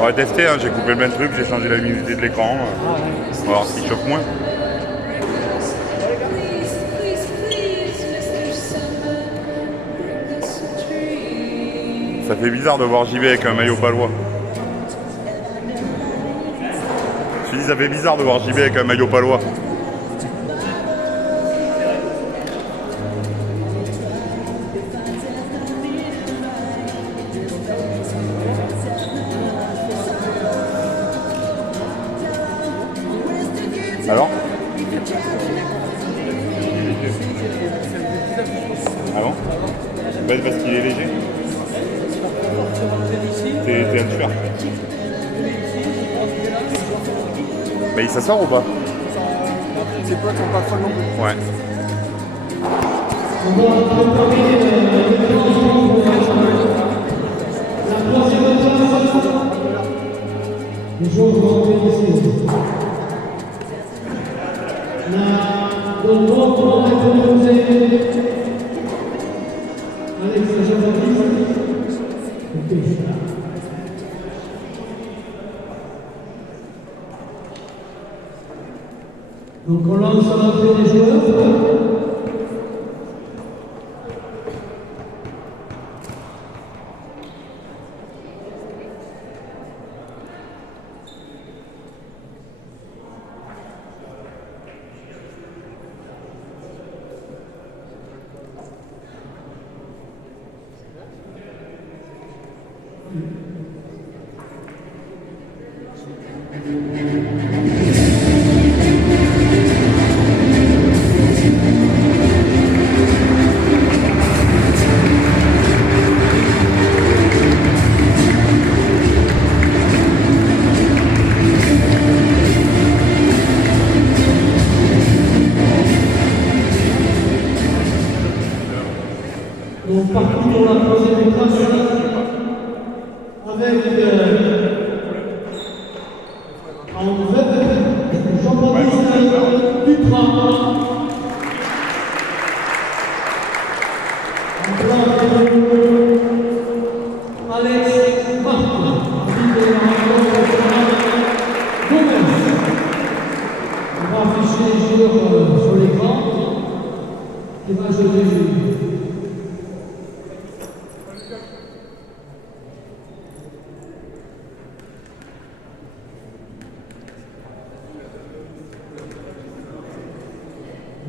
On va tester, hein. J'ai coupé plein de trucs, j'ai changé la luminosité de l'écran. On va voir s'il chauffe moins. Ça fait bizarre de voir JB avec un maillot palois. Je dis, ça fait bizarre de voir JB avec un maillot palois. Alors? Ah bon? Parce qu'il est léger? T'es un tueur. Mais il s'assort ou pas? Ses potes sont pas folles non plus. Ouais. Donc on lance l'entrée des joueurs. Donc partout dans la troisième étape avec en fait Jean-Baptiste Duprat. En blanc, Alex Marc. Arbitre de la rencontre, Gomez. On va afficher les joueurs sur l'écran. Image de début.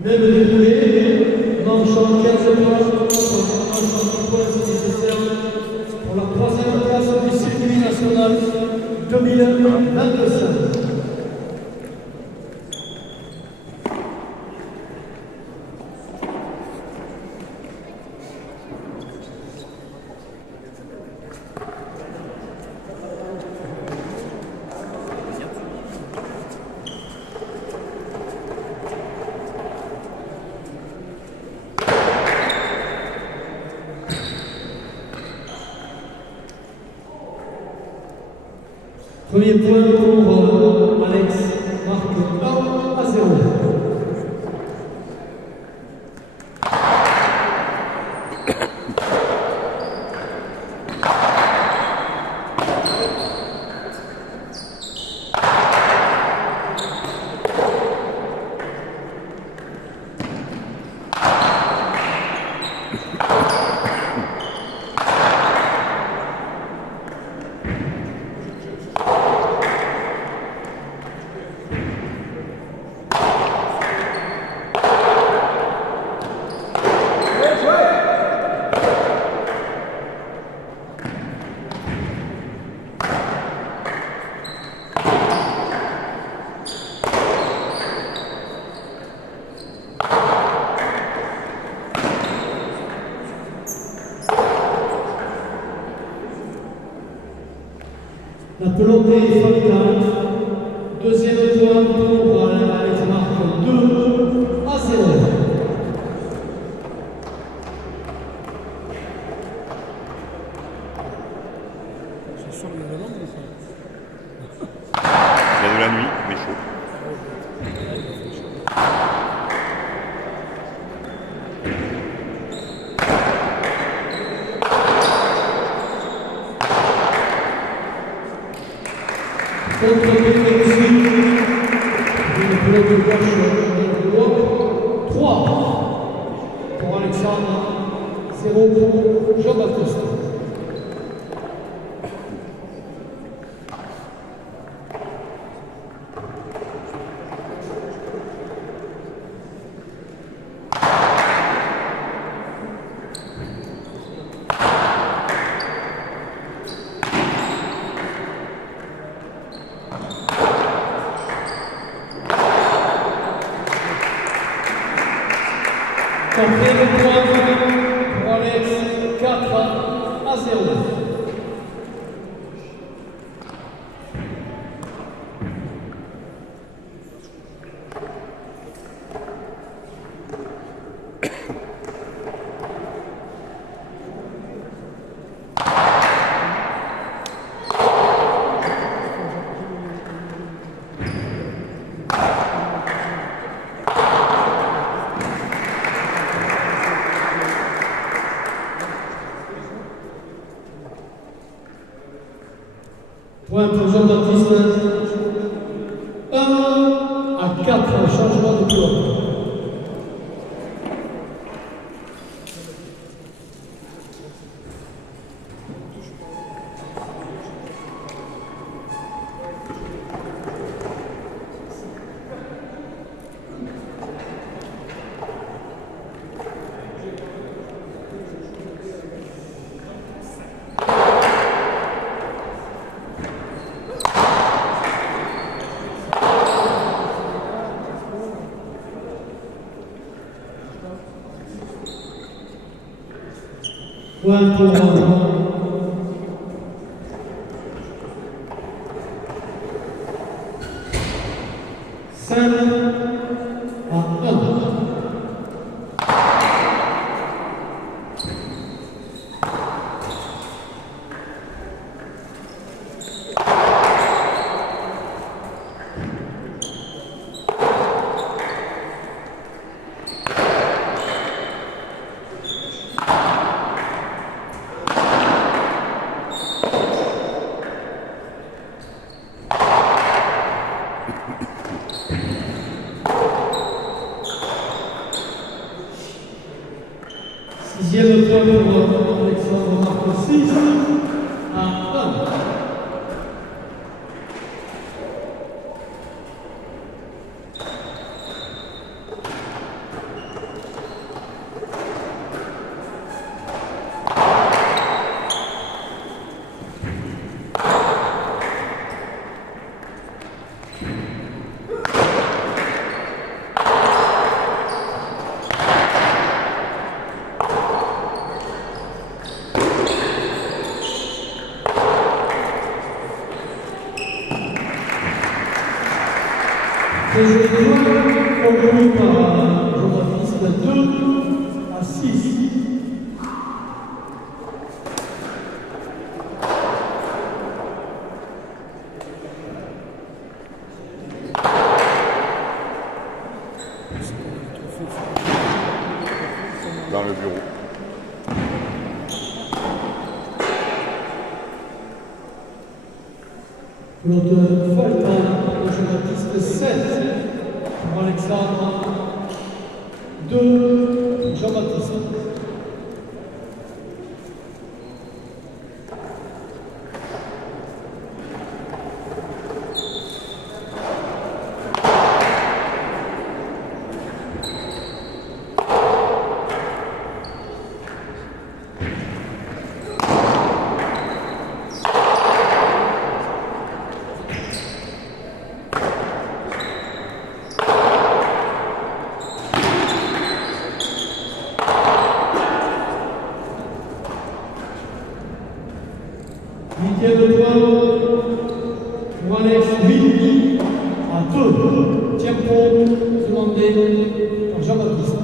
Même déroulé, manche en 15 points, manche en 10 points si nécessaire, pour la troisième place du circuit national 2025. Premier point pour Alex, marque 1-0. La pelotée est familiale. Deuxième point pour Alex Marc 2-0. Ce soir, il y a la langue ou pas? Il y a de la nuit, mais chaud. Contre-pied aussi. Une pelote de gauche droite. 3 pour Alexandre. 0 pour Jean-Baptiste. Quatrième point pour Alex, 4-0. Point pour Jean-Baptiste. 1-4, changement de pelote. Point pour 5-1. 6 à 1. Et je dois conclure par Jean-Baptiste 2 à 6. Dans le bureau. Claude Foltan de Jean-Baptiste 7 pour Alexandre 2 Jean-Baptiste. Huitième point pour Alex 8 à 2. Tempo demandé par Jean-Baptiste.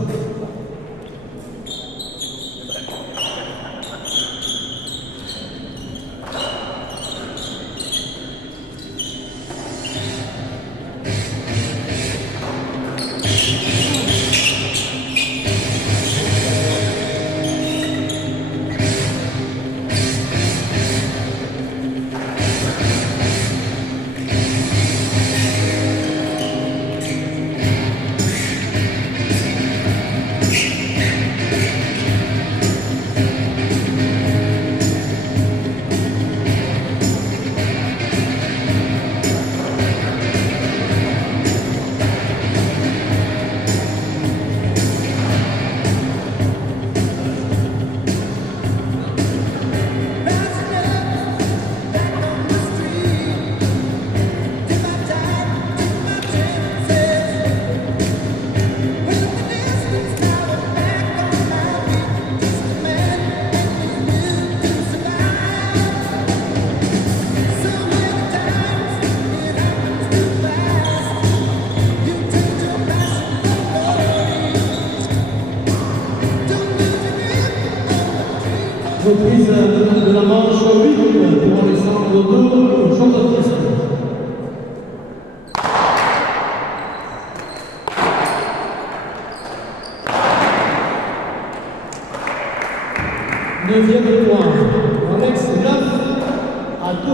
Reprise de la manche 8 pour Alexandre 2 Jean-Baptiste. Neuvième point pour Alex 9 à 2.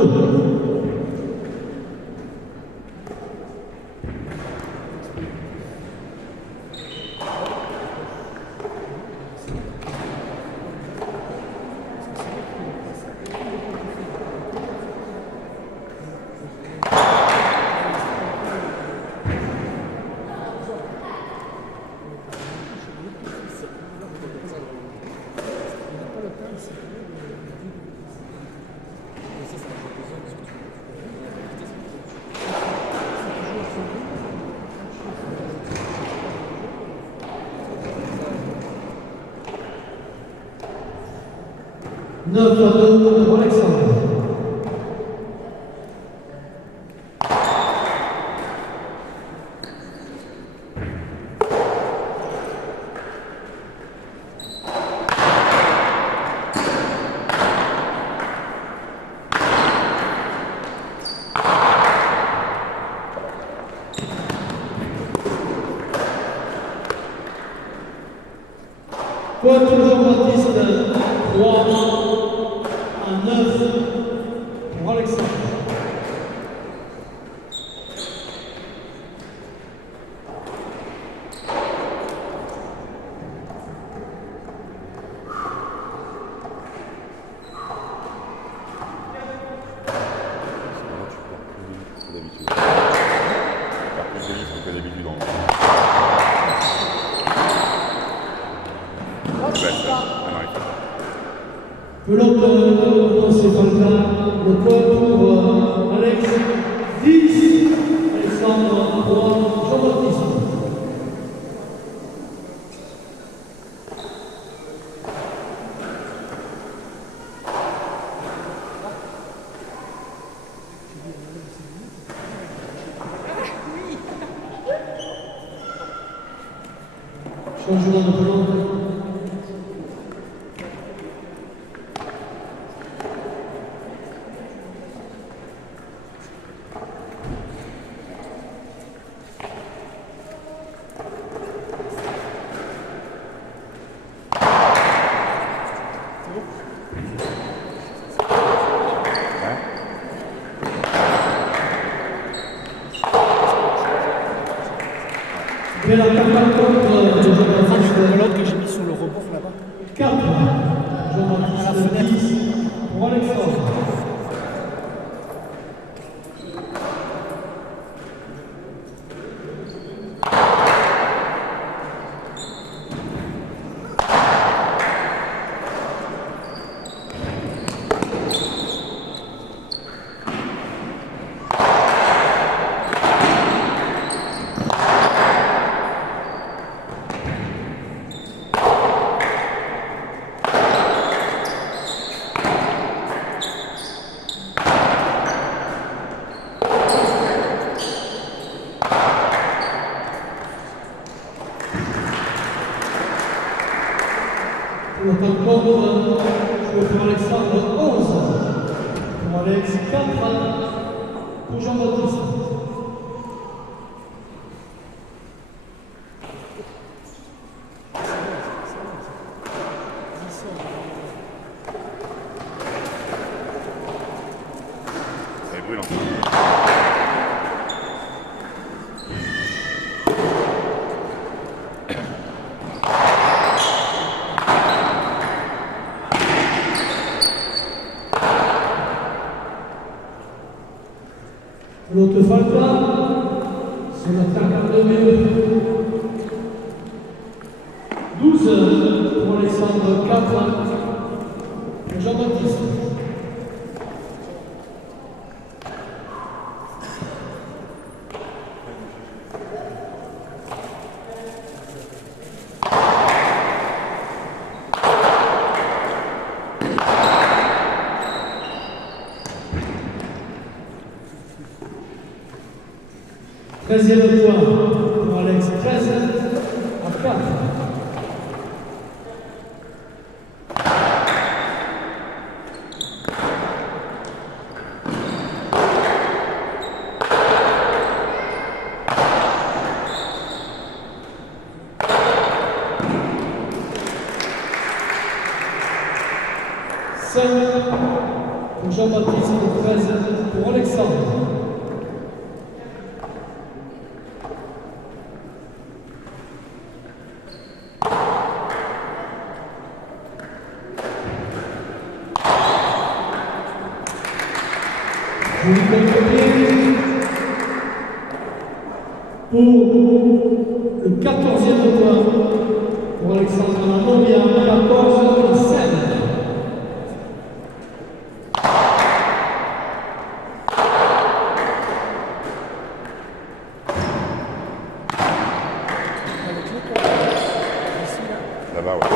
Neuf à 2 pour Alexandre. Point pour Jean-Baptiste 3 à 9 pour Alexandre. Pelote annoncée Falca, le point pour Alex, 10, Alexandre 3, Jean-Baptiste. Changement de pelote. Et la carte contre Jean-Baptiste. L'autre que j'ai mis sur le rebord là-bas. 4. Jean-Baptiste 10 pour Alexandre. Pour contre, pour Alexandre 11. Pour Alex 4. Pour Jean-Baptiste. C'est brûlant. L'autre Falca, sur la carte de mai. 12 pour Alexandre 4. Pour Jean-Baptiste. Treizième point pour Alex, 13 à 4. Pour Jean-Baptiste, 13 pour Alexandre. Vous comprenez pour le 14e point pour Alexandre Lamoria, 14-5. Là-bas, ouais.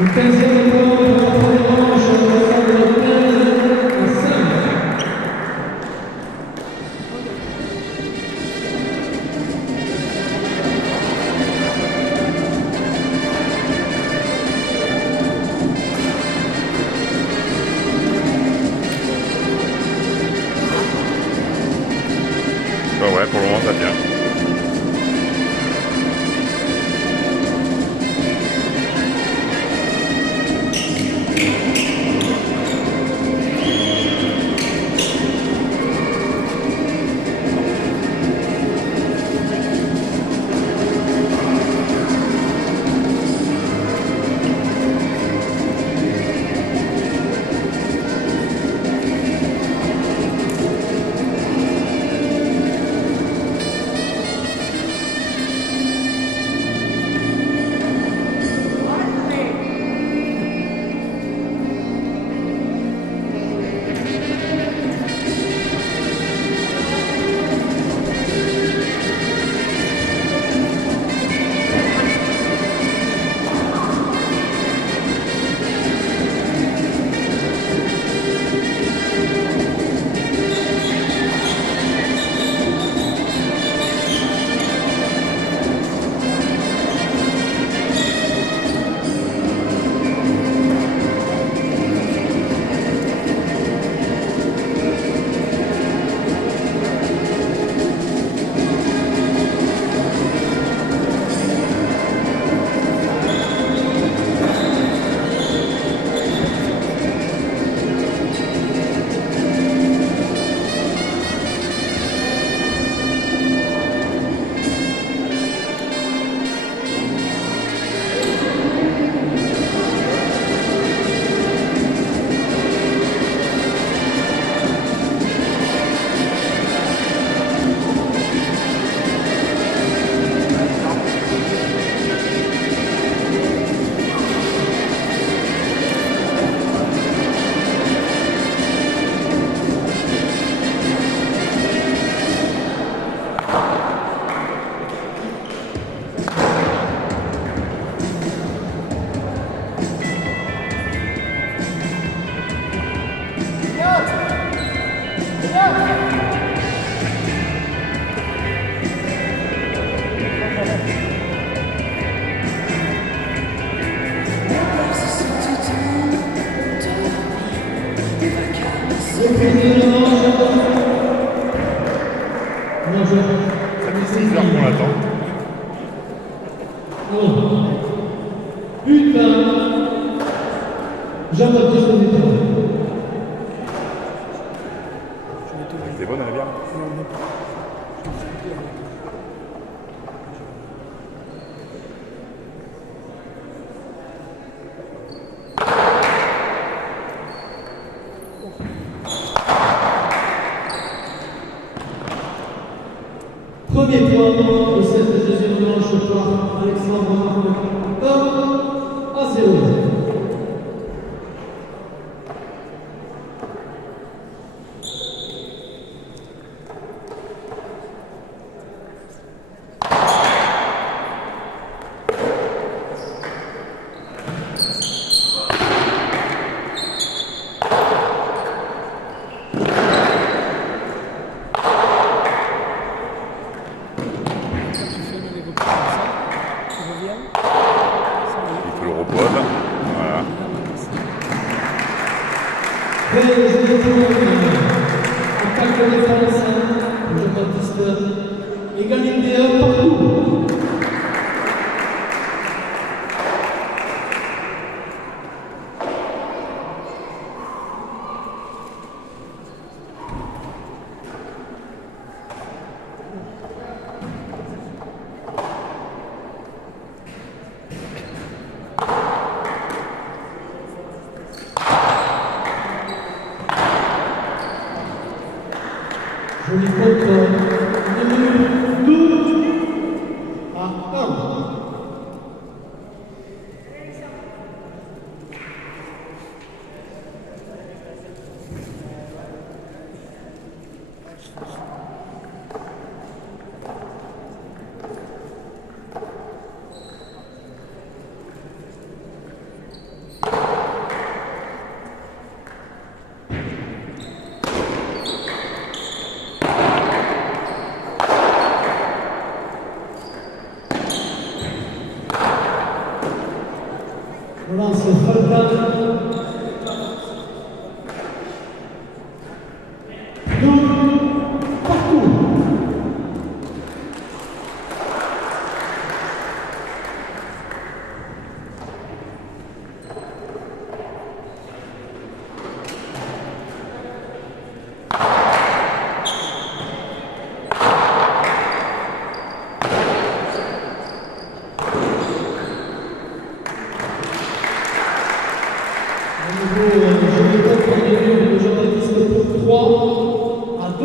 Le 15e point pour la première manche, Alexandre 15 à 5. Bah ouais, pour le moment ça tient. Ça fait 6 heures qu'on l'attend. Putain, Jean-Baptiste Mitterrand. C'est bonne, elle est bien. Premier point de cette deuxième manche par Alexandre Marc, 1-0. Il te le repose. Voilà. Attaque de défense, Jean-Baptiste. Égalité 1 partout. Je lui compte numéro 12 à 1. Relance Falcon. 2 partout. Je vais compte de Jean-Baptiste pour 3 à 2.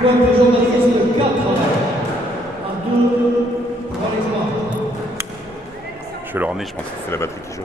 Point de Jean-Baptiste 4 à 2 pour Alexandre. Je vais le ramener, je pense que c'est la batterie qui joue.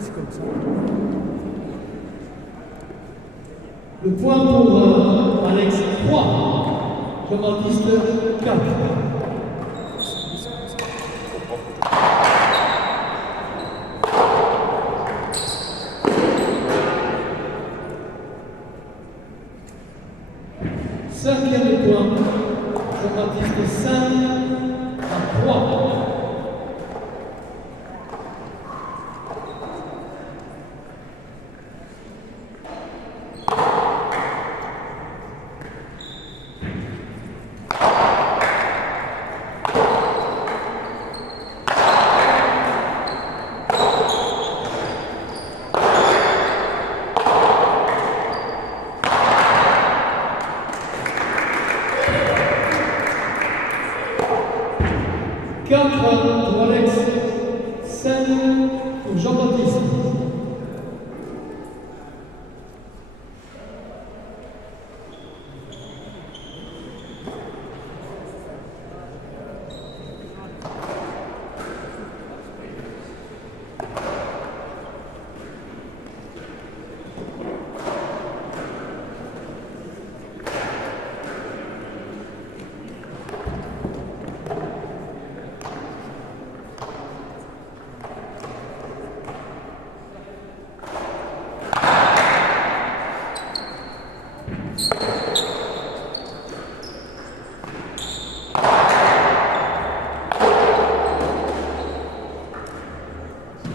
C'est comme ça. 4 pour Alex, 5 pour Jean-Baptiste.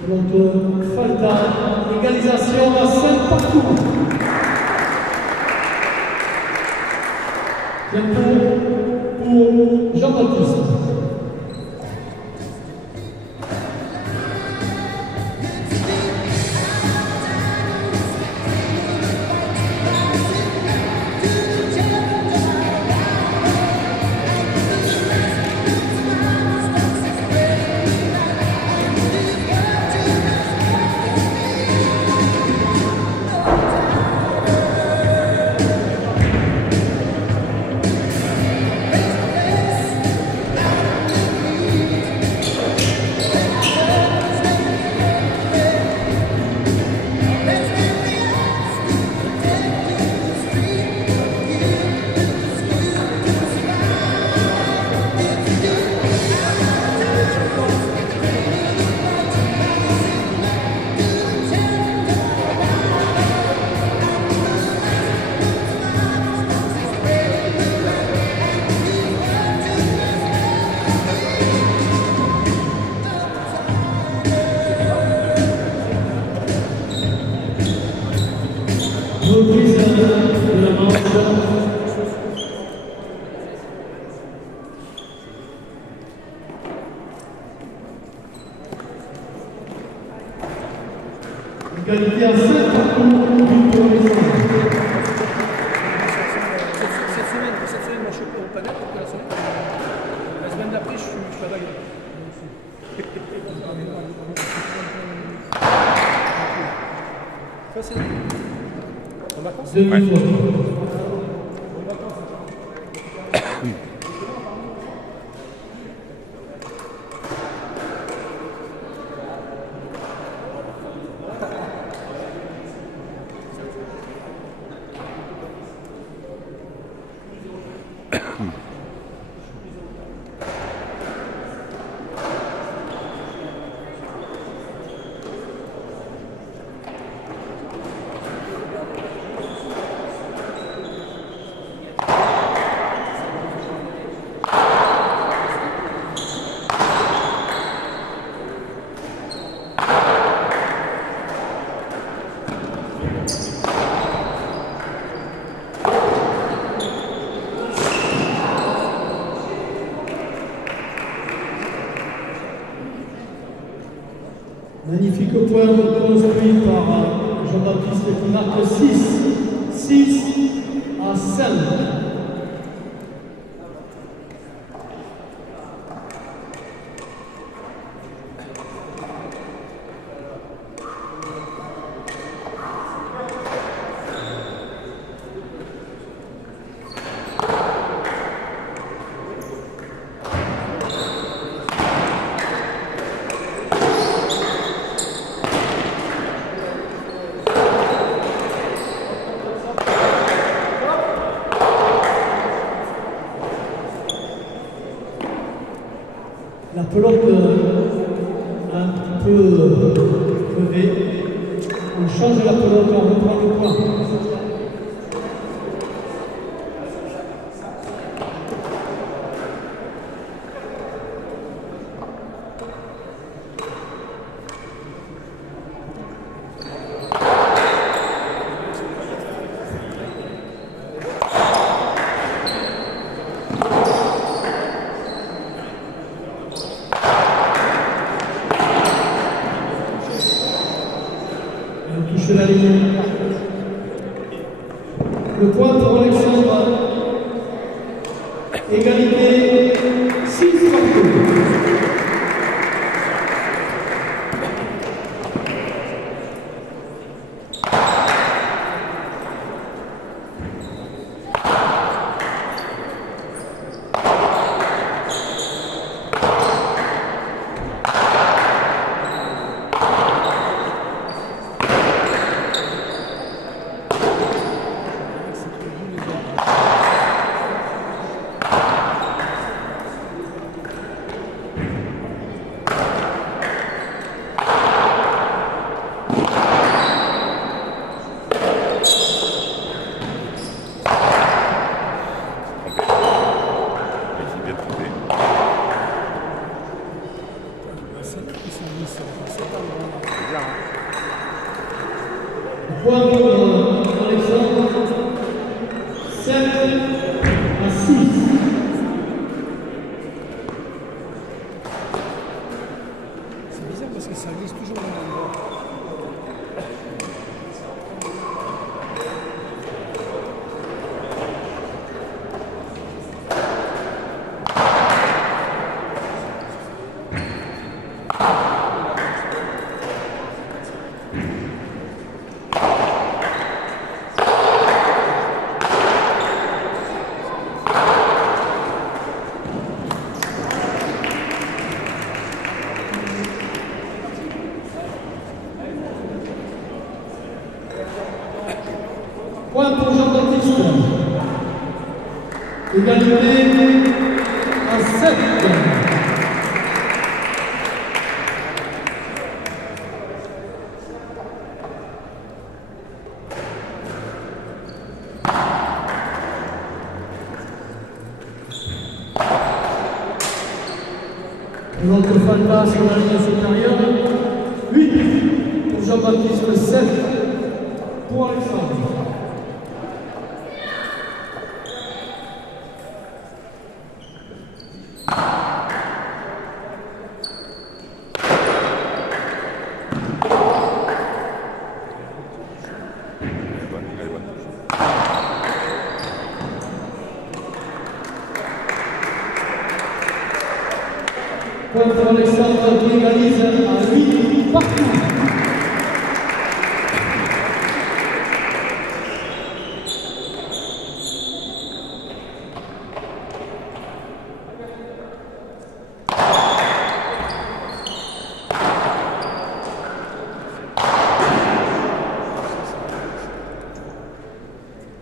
Donc, Falta, égalisation à 5 partout. Tempo pour Jean-Baptiste. Reprise de la manche. Égalité à 5 partout, but pour les Français. Cette semaine, moi je suis au panel, donc la semaine d'après, je suis à Baguette. Ça, c'est en vacances. Magnifique point construit par Jean-Baptiste qui marque 6 à 5. La pelote a un petit peu crevé. On change la pelote, on reprend le point. Touche la ligne. Le point pour Alexandre. Égalité 6 partout. C'est là qu'ils sont mis sur cet endroit-là. C'est bien, hein. Point pour Alexandre. 7 à 6. C'est bizarre parce que ça glisse toujours au même endroit. Point pour Jean-Baptiste. Égalité à 7. L'autre Falta sur la ligne supérieure. 8 pour Jean-Baptiste, 7 pour Alexandre. Elle est bonne. Point pour Alexandre qui égalise à 8 partout.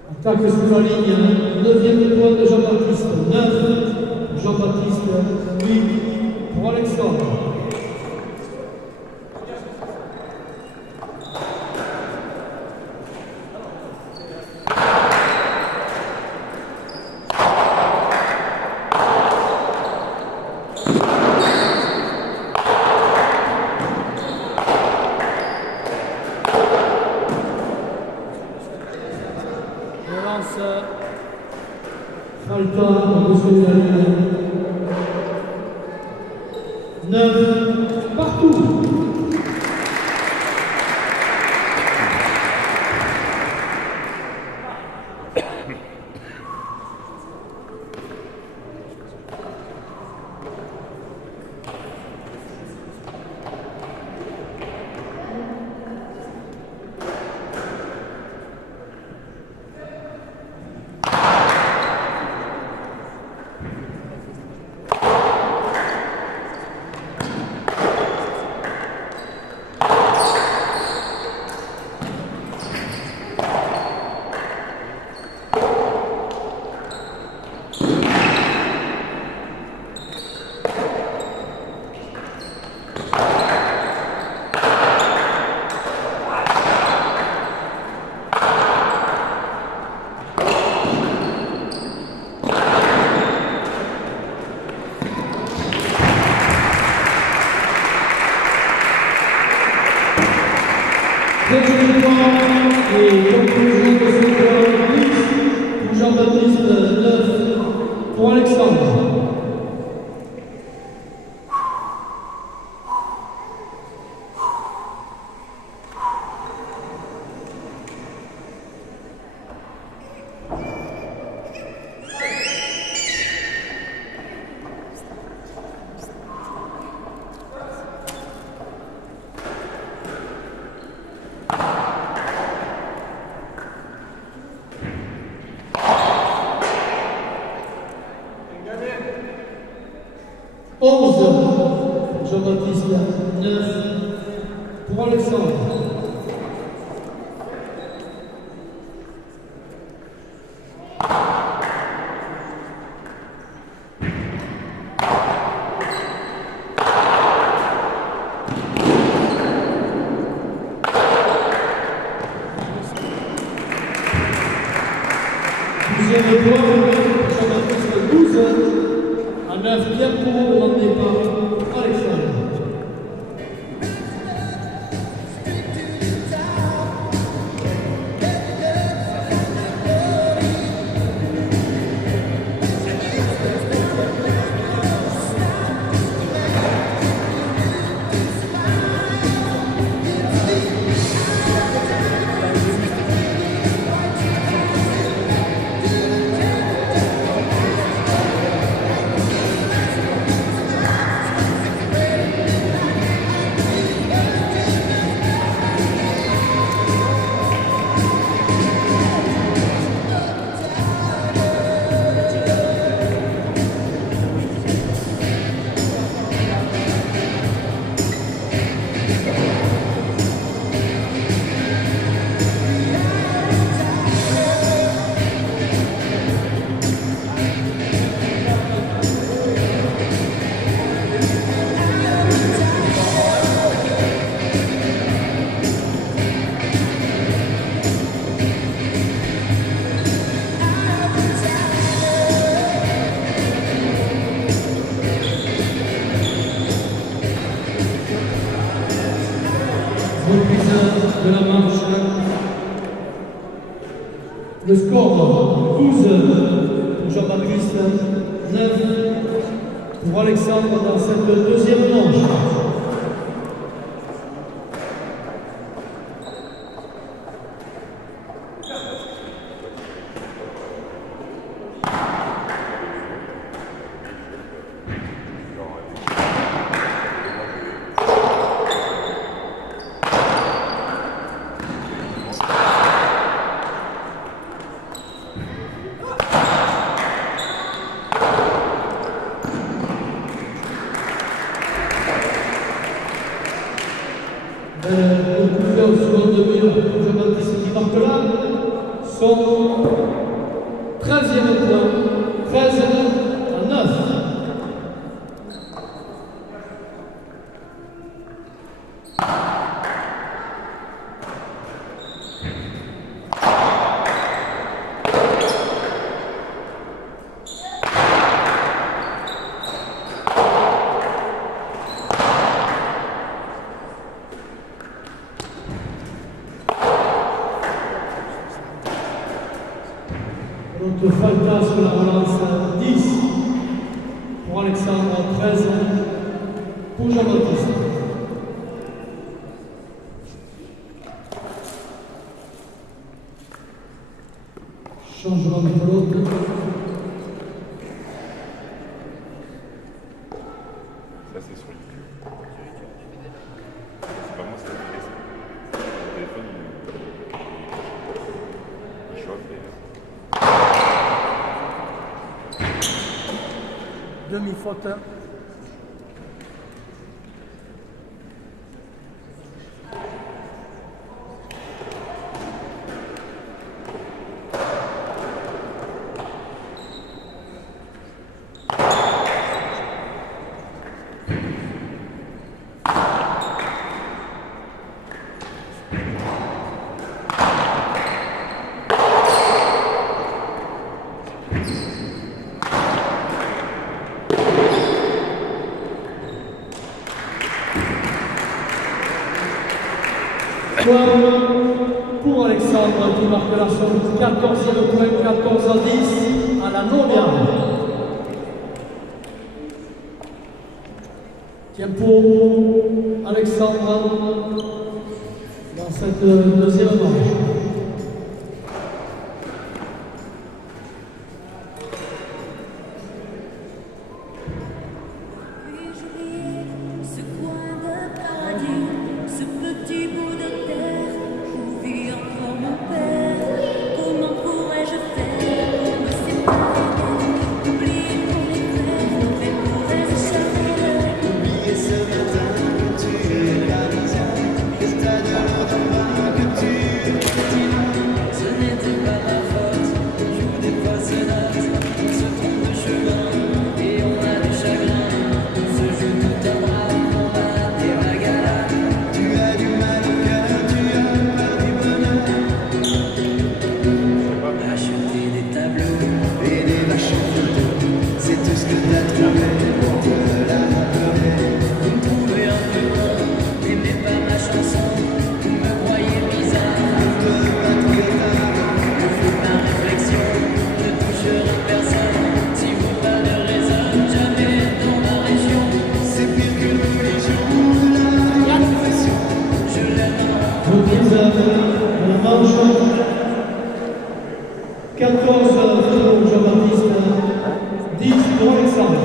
Attaque sous la ligne, 9e point de Jean-Baptiste, 9, Jean-Baptiste, 8 pour Alexandre. Relance. Falta au-dessus de la ligne. 9 partout. Deuxième point et conclusion de ce tour, pour Jean-Baptiste, 9 pour Alexandre. de la manche. Le score 12 pour Jean-Baptiste, 9 pour Alexandre dans cette deuxième manche. Le coup de feu au second demi-heure pour Jean-Baptiste qui marque là, son 13e point, 13 à 9. Notre Falta sur la relance 10 pour Alexandre, 13 pour Jean-Baptiste. Changement de pelote. Ça c'est sur YouTube. C'est pas moi, c'est le téléphone, il chauffe et... Demi-faute. Pour Alexandre qui marque la son 14e point, 14 à 10 à la non-gagne. Tiens pour Alexandre dans cette deuxième manche. La manche 14 pour Jean-Baptiste, 10 pour Alexandre.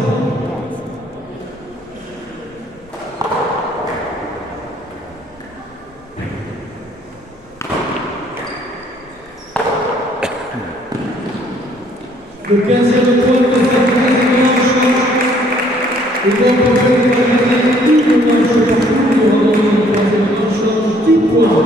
Le 15e point de cette deuxième manche. Et donc, on va gagner une manche partout. On va gagner une troisième manche, 10 points.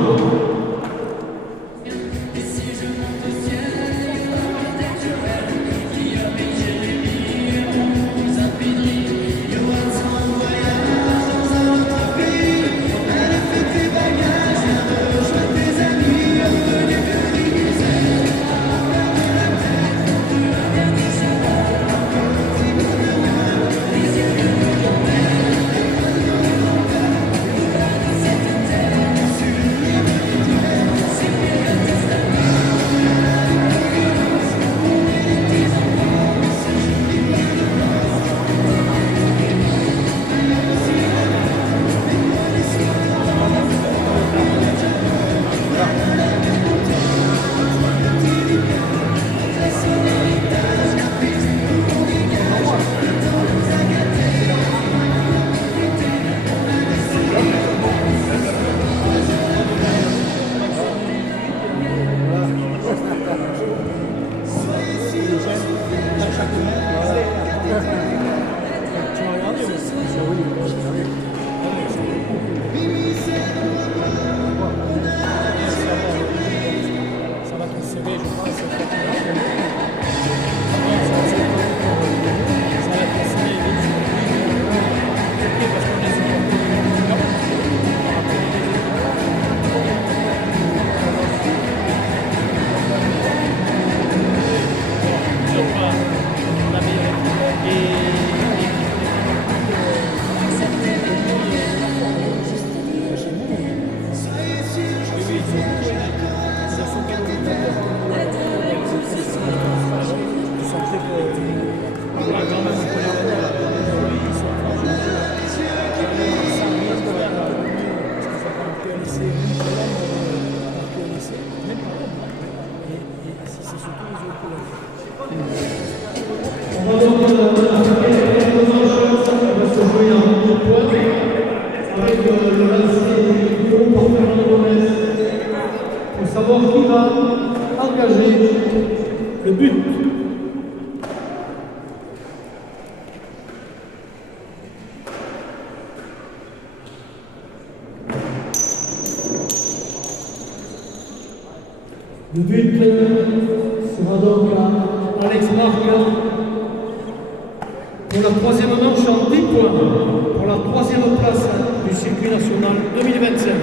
Le but sera donc à Alex Marc pour la troisième manche en 10 points pour la troisième place du circuit national 2025.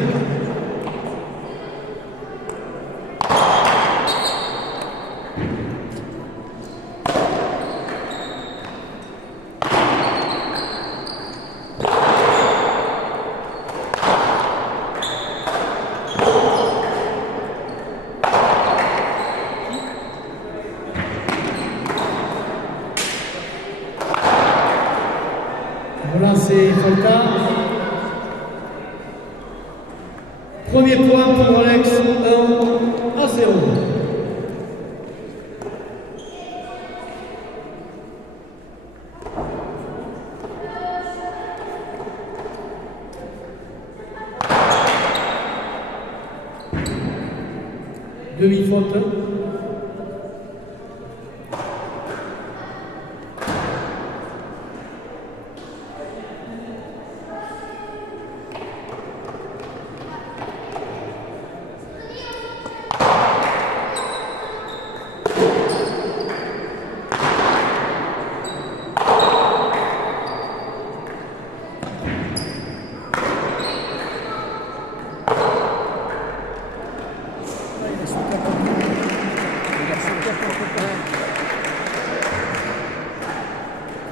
Voilà, c'est Folta. Premier point pour Alex, 1-0. Demi-faute.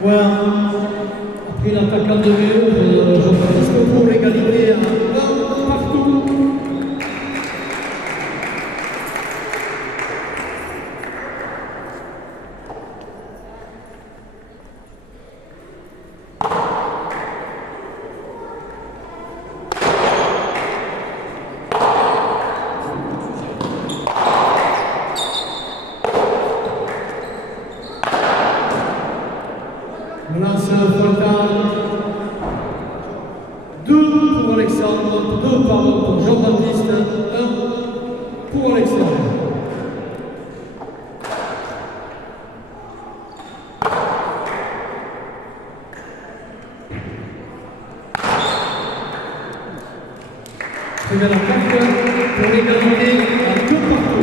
Point après l'attaquant de Vélo, Jean-Baptiste pour l'égalité à 1 partout. Menace Folta. 2 pour Alexandre, 2 pardon pour Jean-Baptiste, 1 pour Alexandre. Très belle attaque pour l'égalité à 2 partout.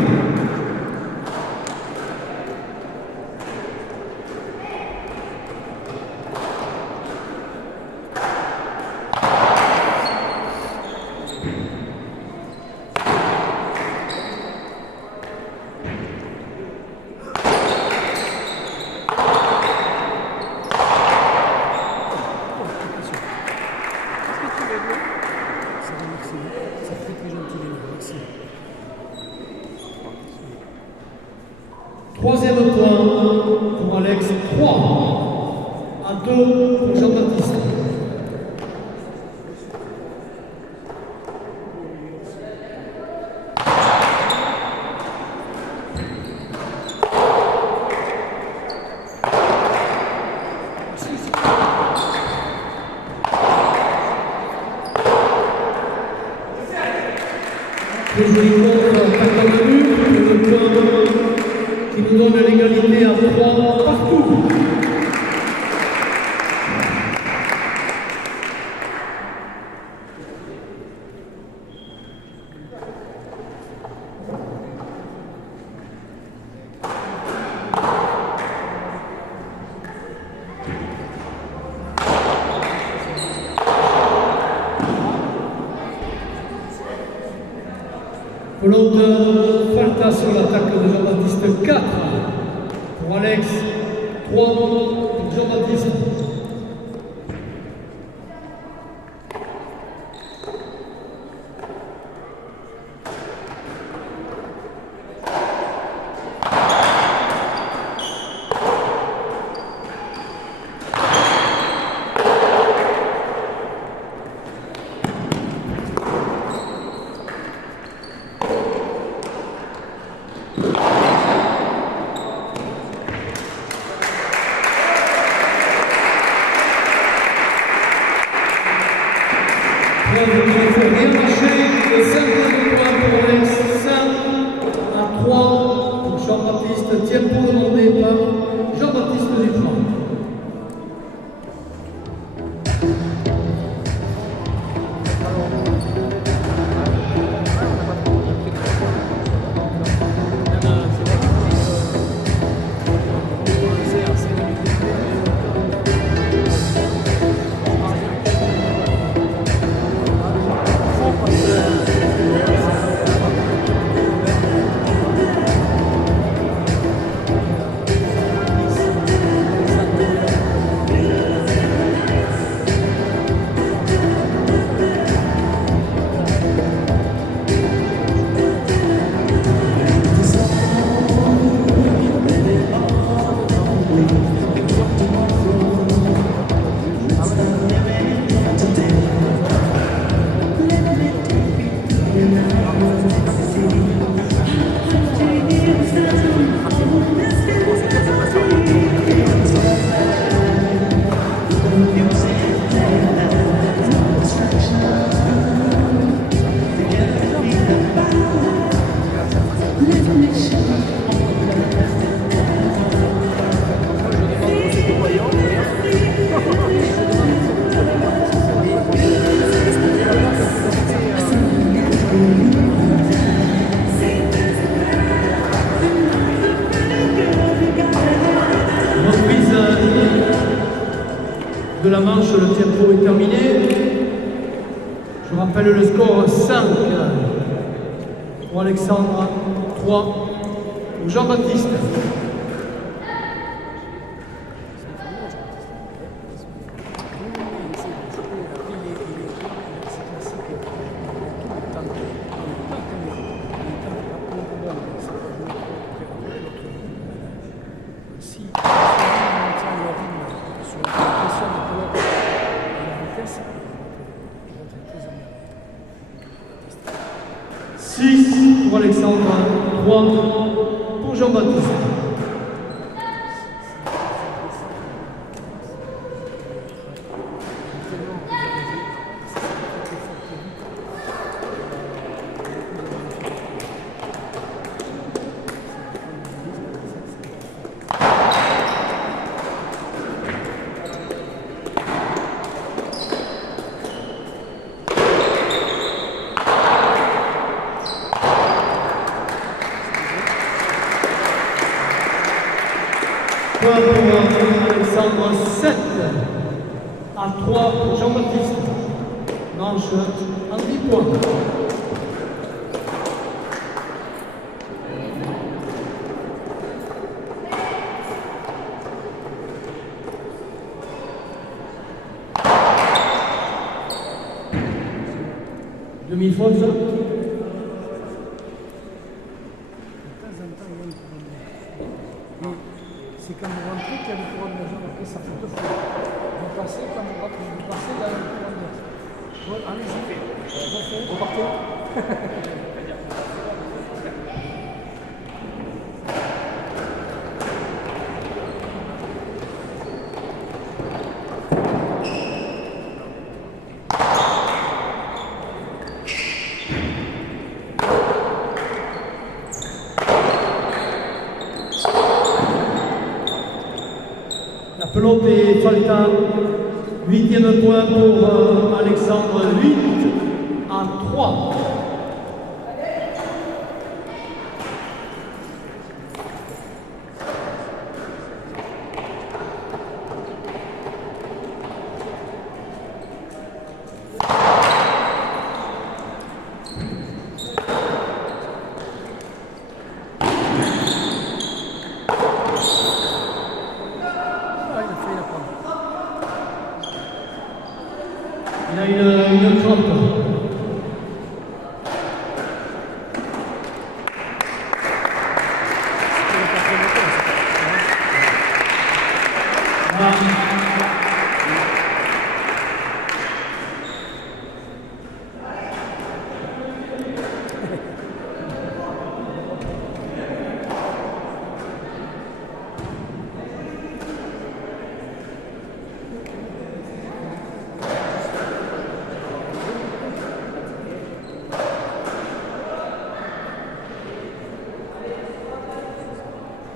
Troisième point pour Alex, 3-2 pour Jean-Baptiste. Très joli contre attaquant de but, le point qui nous donne l'égalité à 3 partout. Pelote Folta sur l'attaque de Jean-Baptiste, 4 pour Alex, 3 pour Jean-Baptiste. Il ne faut rien lâcher, le 5e point pour Alex, 5-3 pour Jean-Baptiste, tempo demandé par Jean-Baptiste Dupont. la manche, le tempo est terminé. Je rappelle le score 5 pour Alexandre, 3 pour Jean-Baptiste. Pour Alexandre, 3 pour Jean-Baptiste. Point pour Alexandre, 7 à 3 pour Jean-Baptiste. Manche en 10 points. Demi-faute. C'est quand vous rentrez qu'il y a le courant de la jambe, après ça fait 2 fois. Vous passez, quand vous rentrez, vous passez dans le courant de la jambe. Ouais, allez-y, repartez. La pelote est Falta, 8e point pour Alexandre, 8 à 3. Il a une crampe.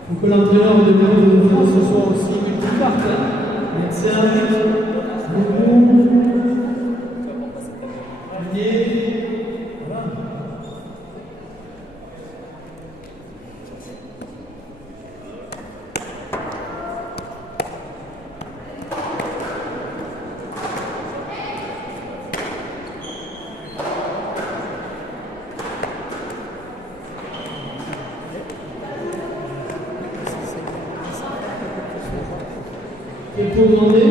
Il faut que l'entraîneur de l'équipe de France soit aussi multicarte. Médecin, beaucoup, voilà. Et pour demander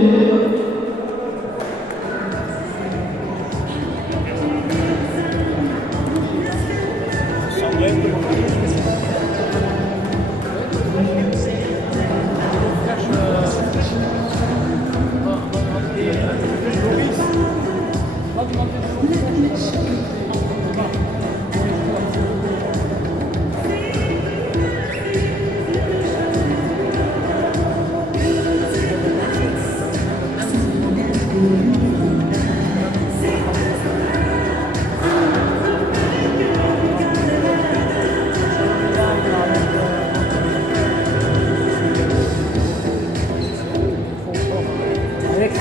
Alex.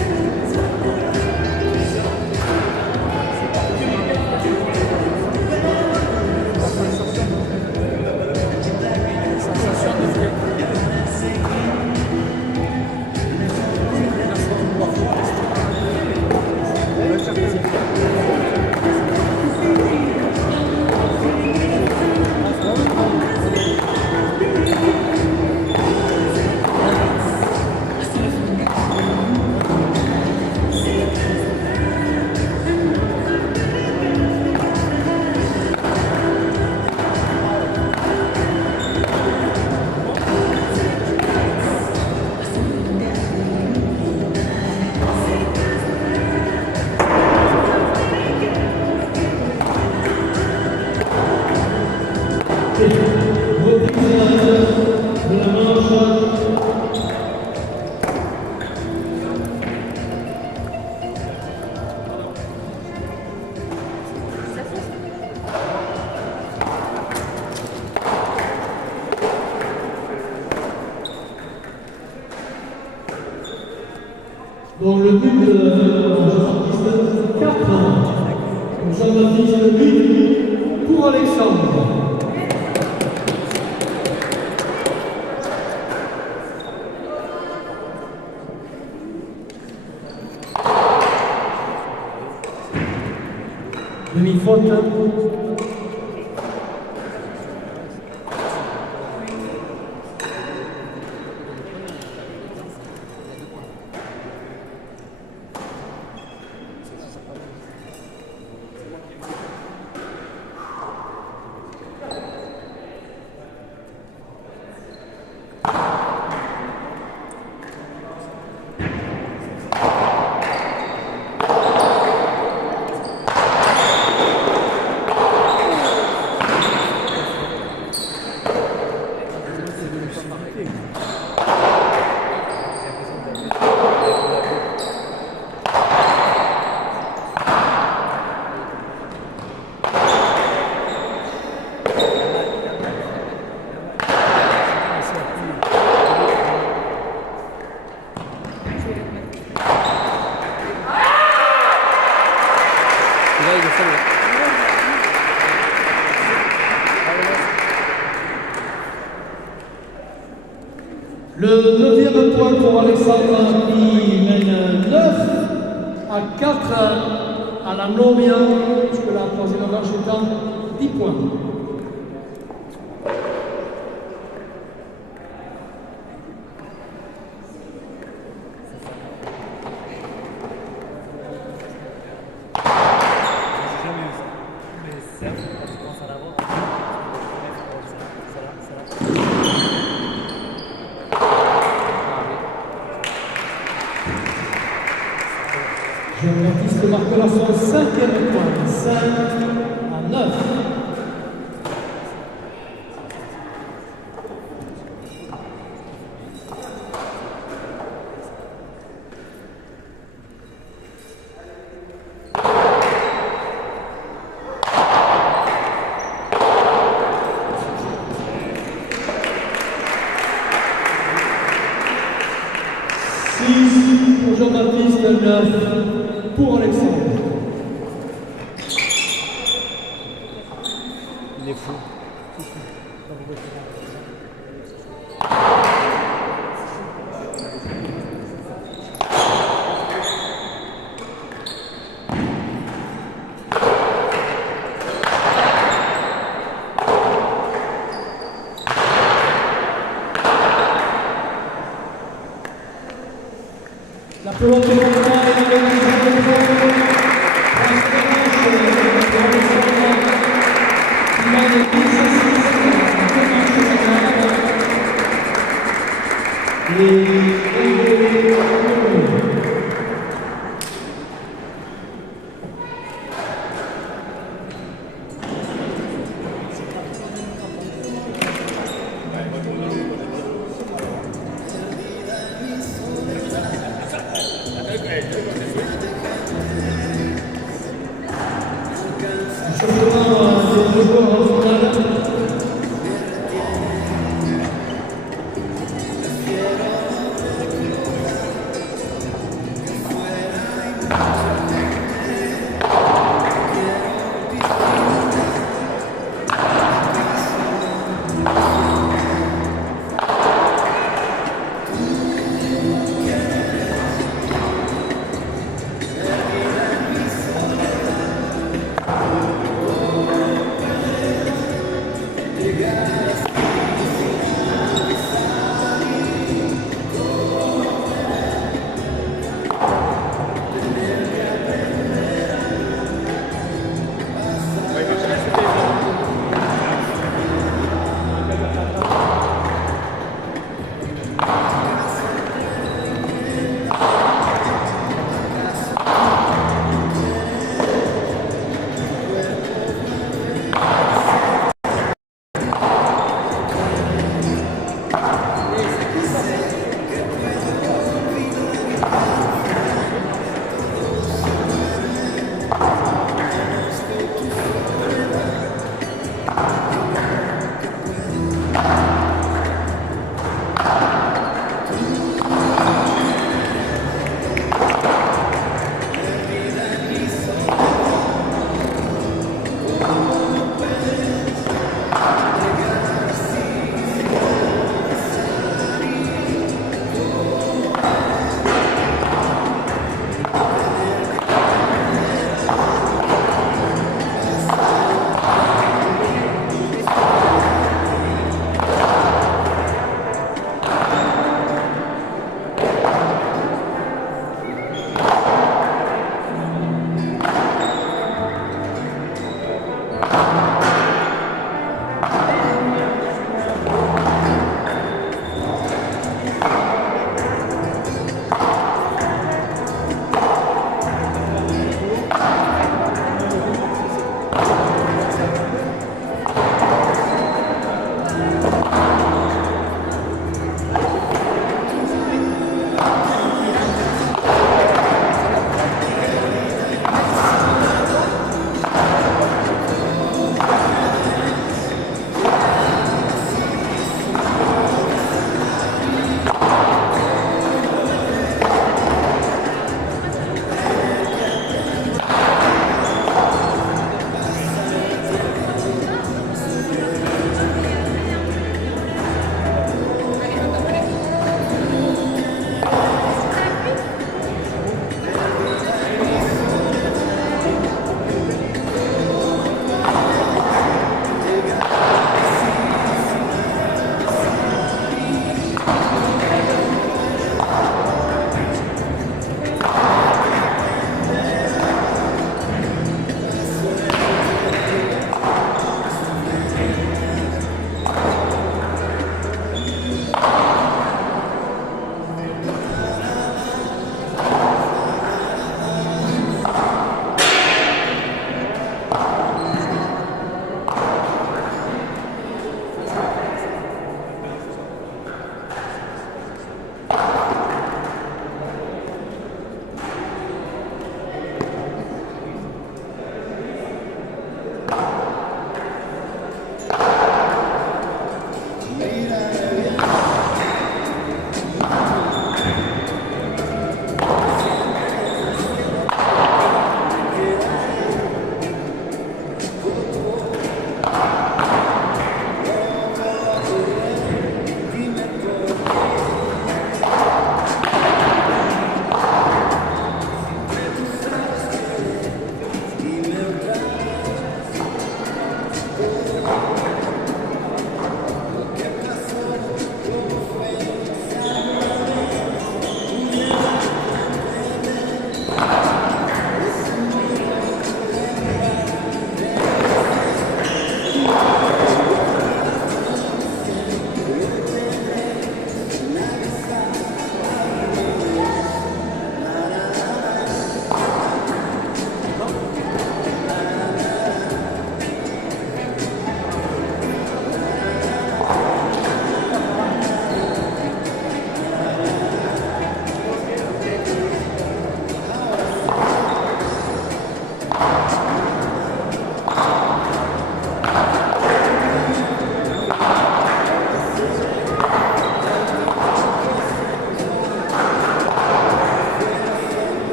le but de Jean-Baptiste 4. Jean-Baptiste 8 pour Alexandre. Demi-faute. Le 9e point pour Alexandre qui mène 9 à 4 à la Normia, puisque la troisième marche étant 10 points. Jean-Baptiste marquera son 5e point, 5 à 9. Pour Jean-Baptiste, 9 pour Alexandre. Il est fou. La pelote est en train de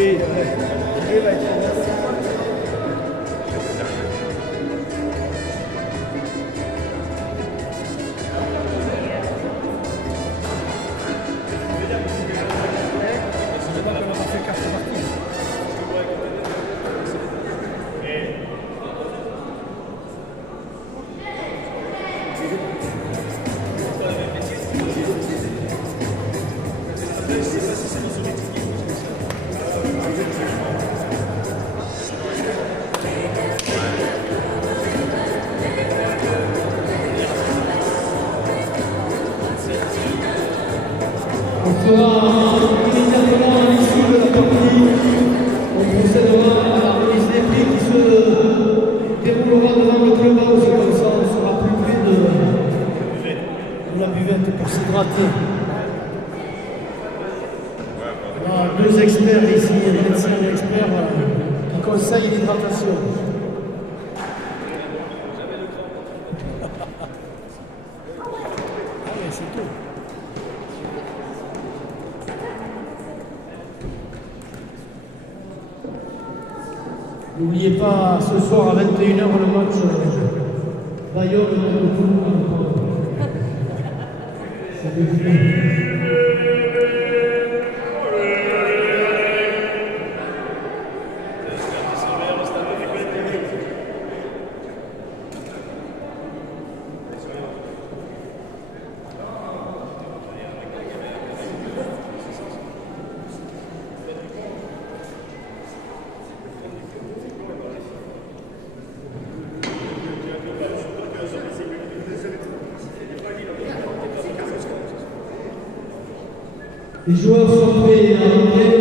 On fera immédiatement à l'issue de la partie, on procédera à la remise des prix qui se déroulera devant le clubhouse, comme ça on sera plus près de la buvette pour s'hydrater. On a deux experts ici, les médecins experts qui conseillent l'hydratation. Allez, c'est tout. N'oubliez pas, ce soir à 21h, le match Bayonne-Toulouse. C'est les joueurs sont prêts à rentrer.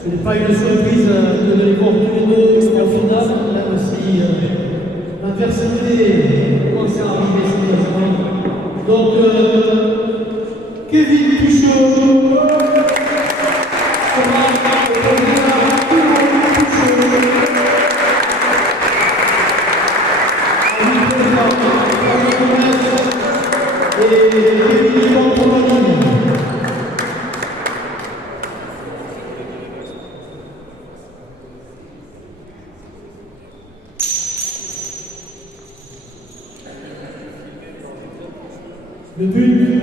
Ce n'est pas une surprise de les voir tous les deux en finale, même si l'adversité commence à arriver sérieusement. Donc, Kevin Pichot sera le candidat et Kevin Pichot. Le but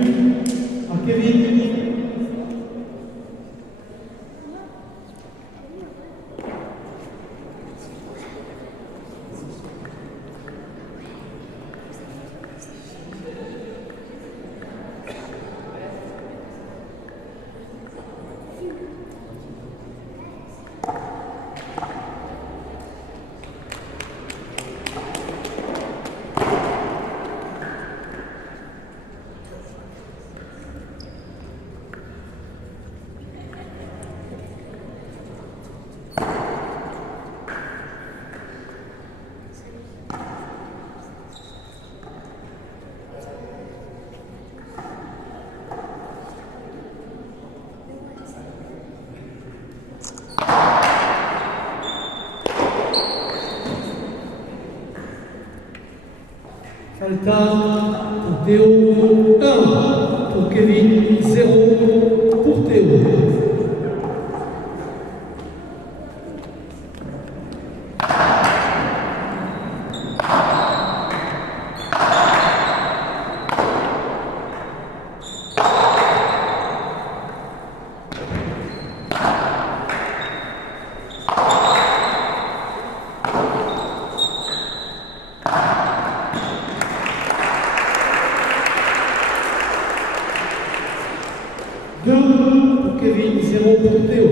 à Kevin. Falta pour Théo, 1 pour Kevin, 0 pour Théo. Pour Kevin, 0 pour Théo.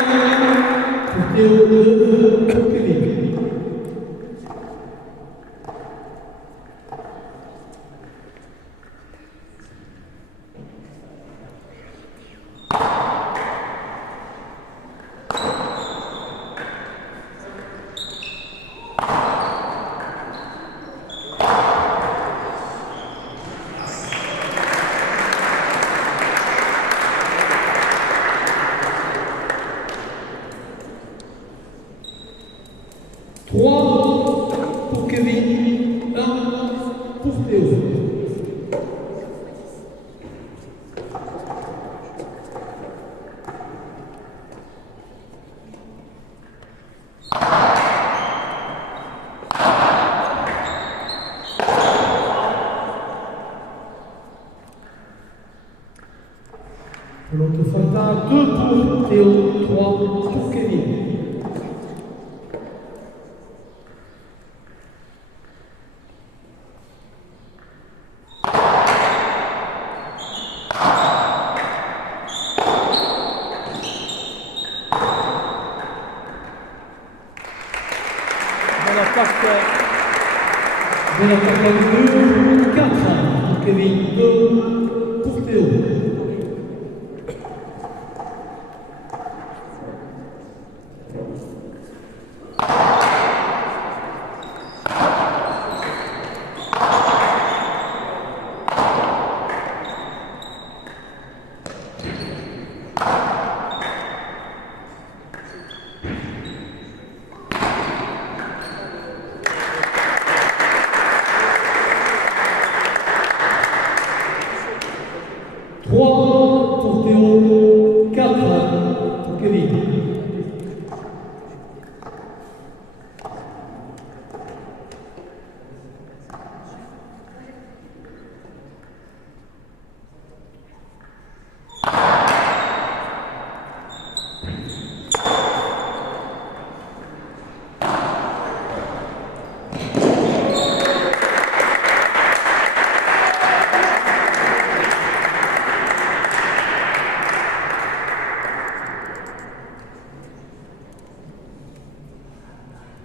pour Théo, 2 pour Kevin. Pour Kevin, 1 pour Théo. L'autre Fanta, 2 pour Théo, 3 pour Kevin. De l'attaque 2, 4 pour Kevin, 2 pour Théo. Pour Théo, 4 pour Kevin.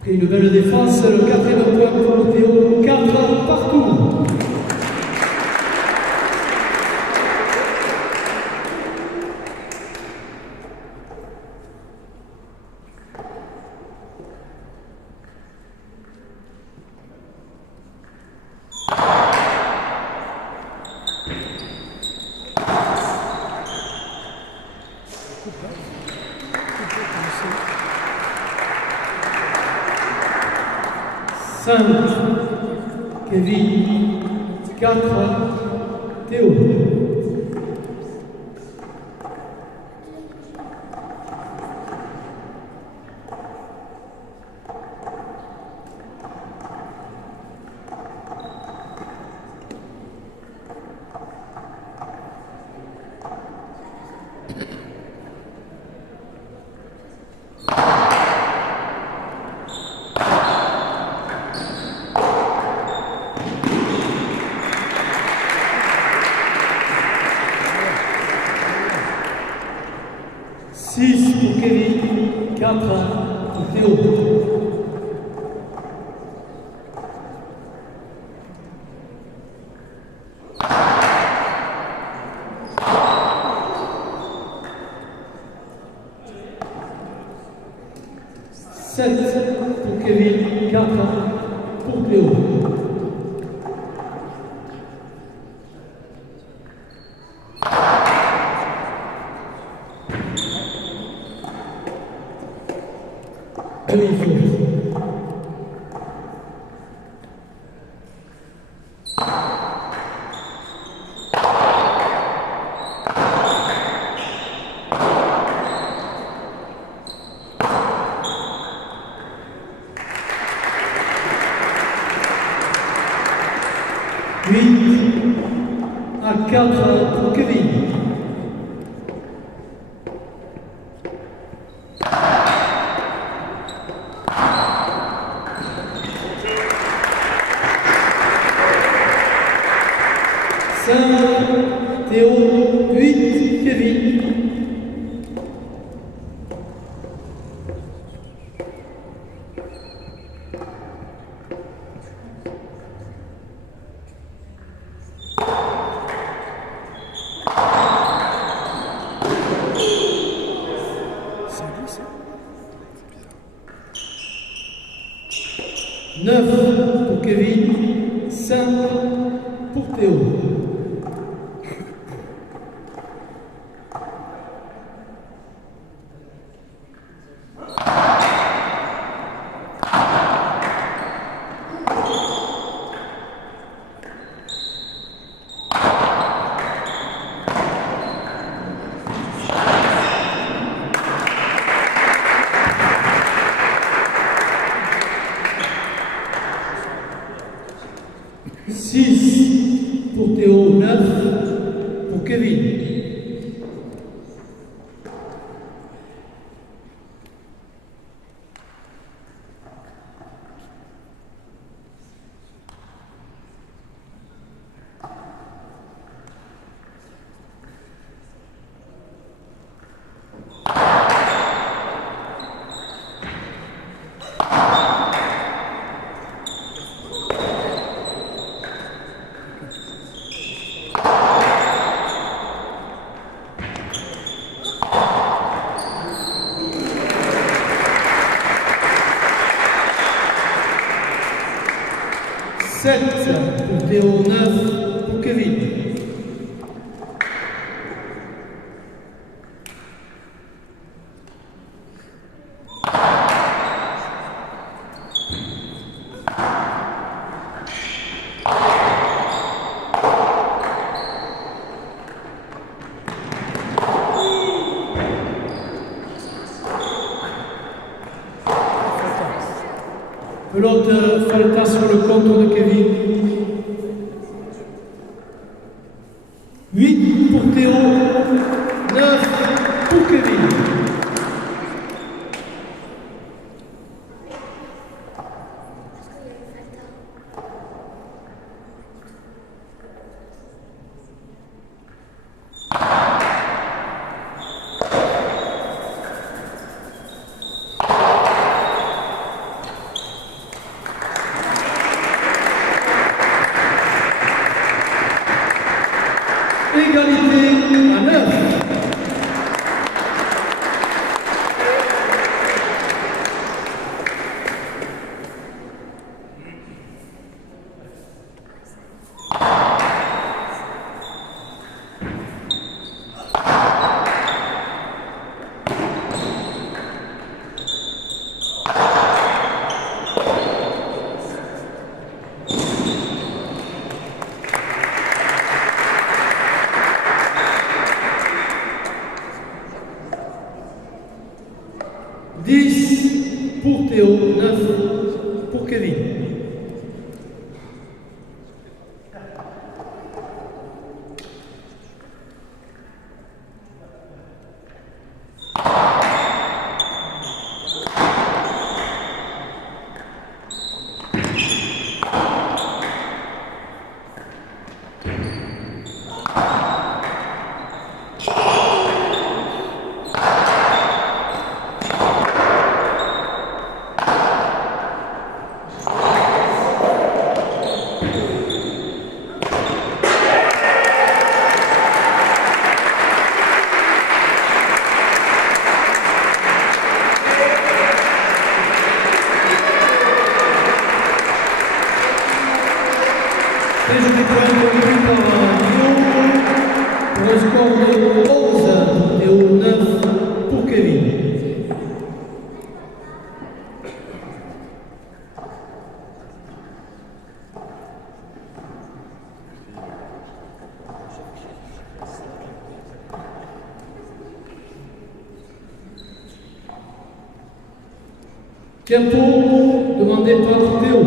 Une belle défense, le 4e point pour Théo, 4 partout. Kevin, 4, Théo. Pour Kevin, 4 pour Théo. Pour Kevin, 4 pour Théo. À 4 pour Kevin. Théo, 8, Kevin. 9 pour Kevin, 5 pour Théo. Pour Théo, 9 pour Kevin. Pour Théo, 9 pour Kevin. Pelote falta sur le contre de Kevin. 8 pour Théo, 9 pour Kevin. Égalité à 9. Pour Théo, 9 pour Kevin. Et je vais prendre le par Théo pour un score de 11 pour Théo, 9 pour Kevin. Tempo demandé par Théo.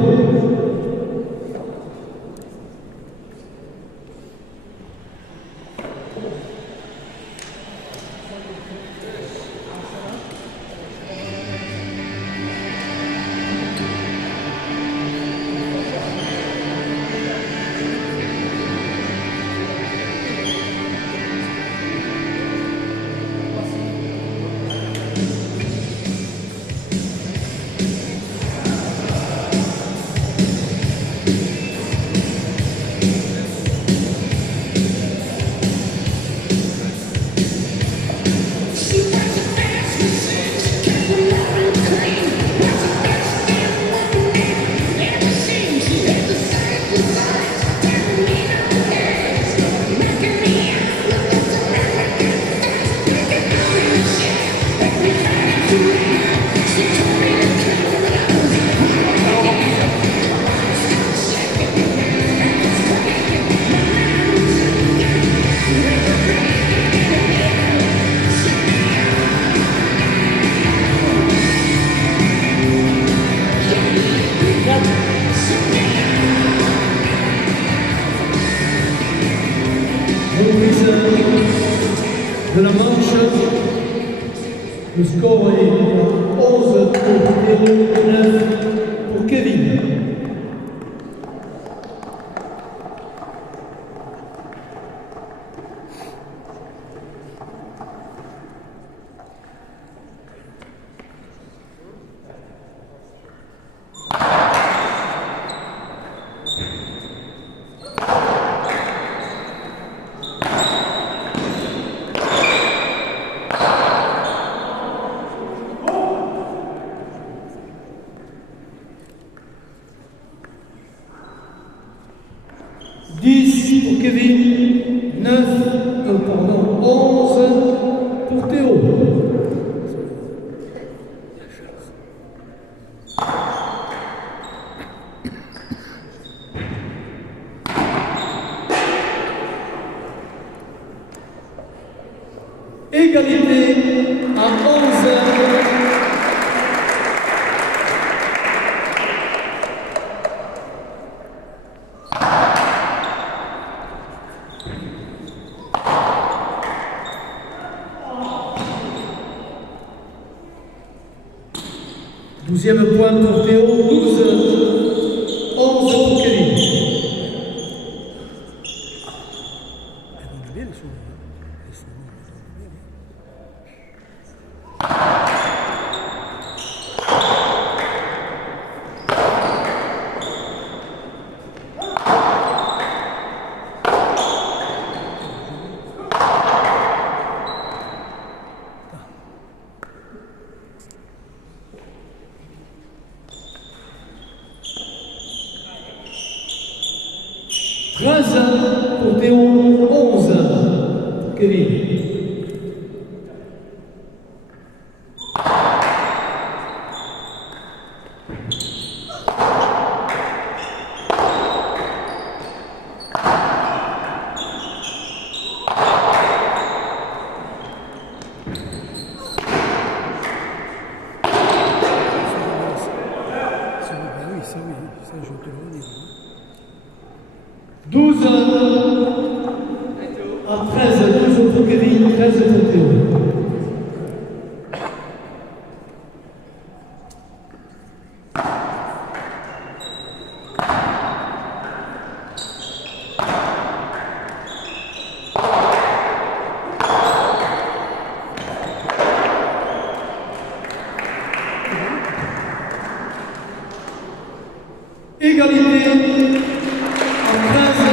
de la manche. Le score est 11 pour Théo, 9 pour Kevin. Pour Kevin, 11 pour Théo. Égalité à 11. Douzième point pour Théo, 12, 11 pour Kevin. Pour Théo, 11 pour Kevin. Ça, je te le redis. 12 à 13, 12 pour Kevin, 13 pour Théo. Égalité à 13.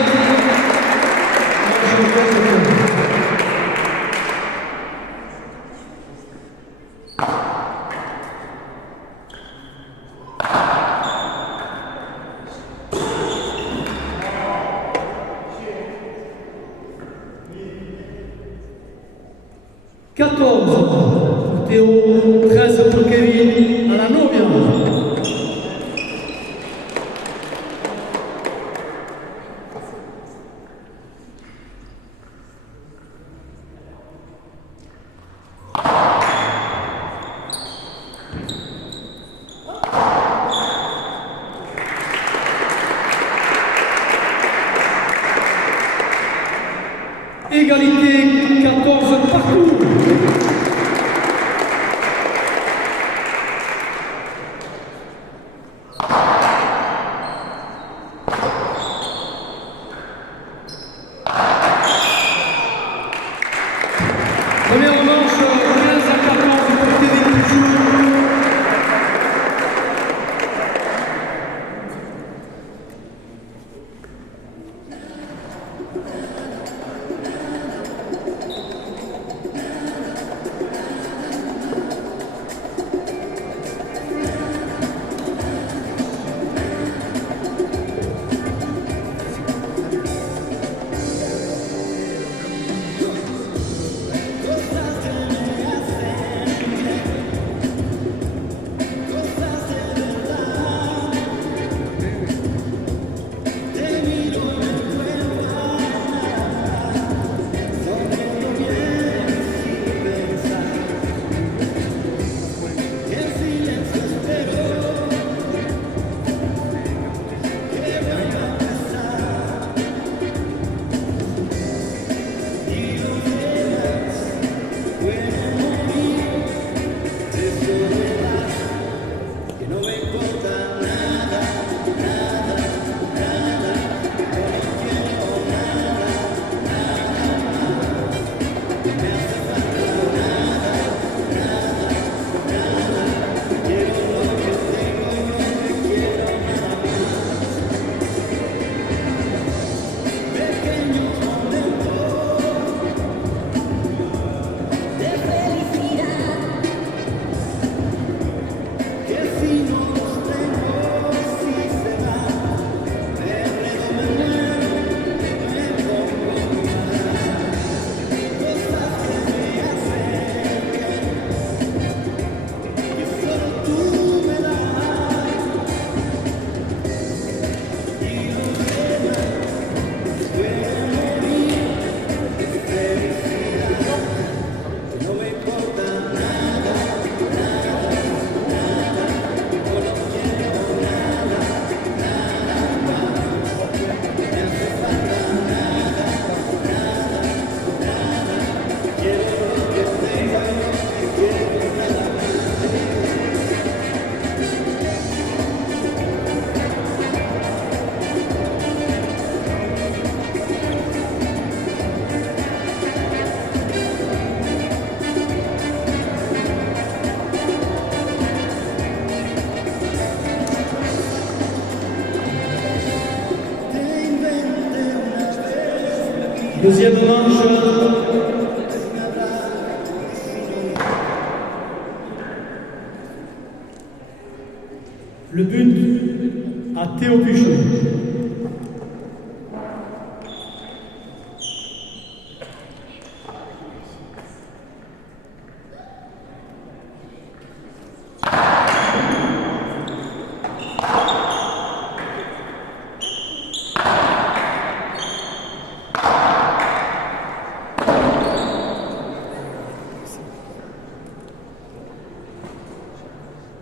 pour Théo, 13 pour Kevin, à la non-violence. Égalité 14 partout. Première manche, 15 à 14 pour Kevin toujours. Deuxième manche. Le but à Théo Puchot.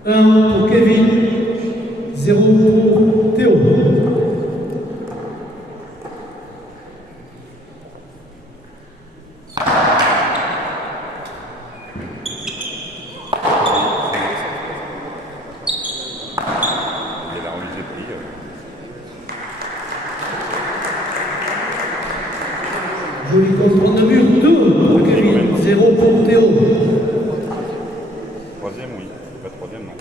Un pour Kevin, 0 pour Théo. Il a remise les prix. Joli contrôle de mur, 2 pour Kevin, 0 pour Théo. Troisième, oui. Pas troisième, non.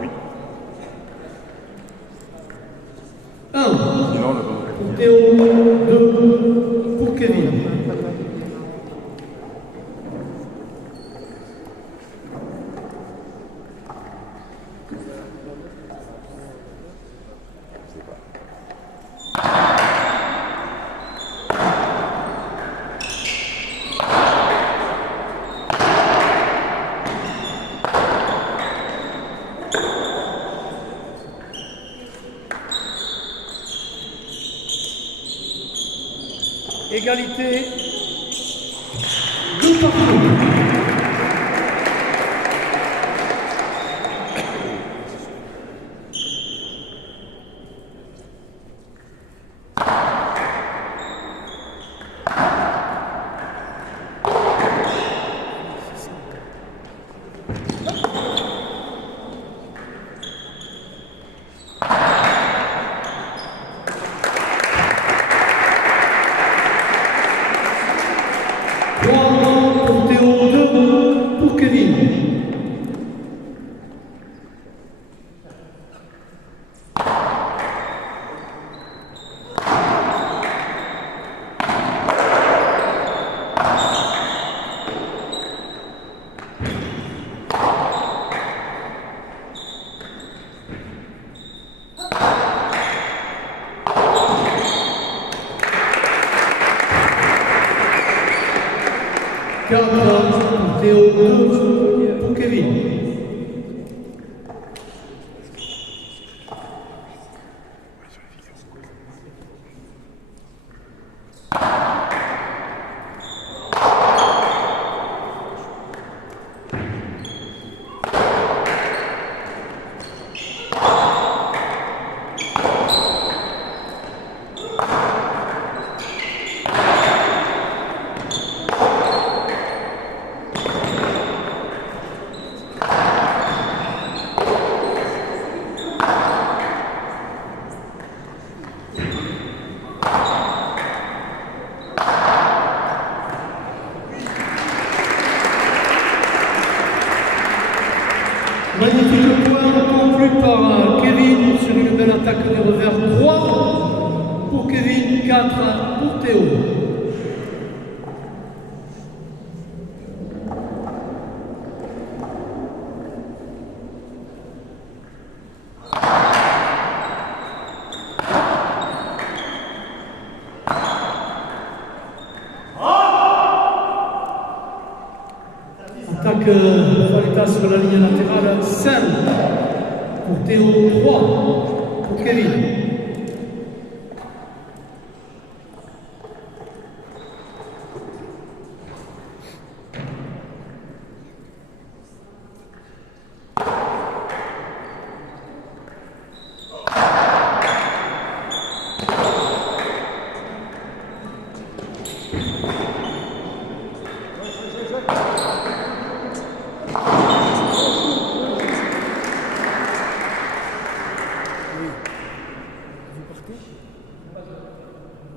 Oui. 1 Sinon, le pour Théo, 2 pour Kevin. Égalité. 2 partout. Pour Théo, 2 pour Kevin. Pour Théo, 2 pour Kevin. Magnifique point conclu par Kevin sur une belle attaque du revers. 3 pour Kevin, 4 pour Théo. Attaque Faleta sur la ligne latérale, 5 pour Théo, 3 pour Kevin.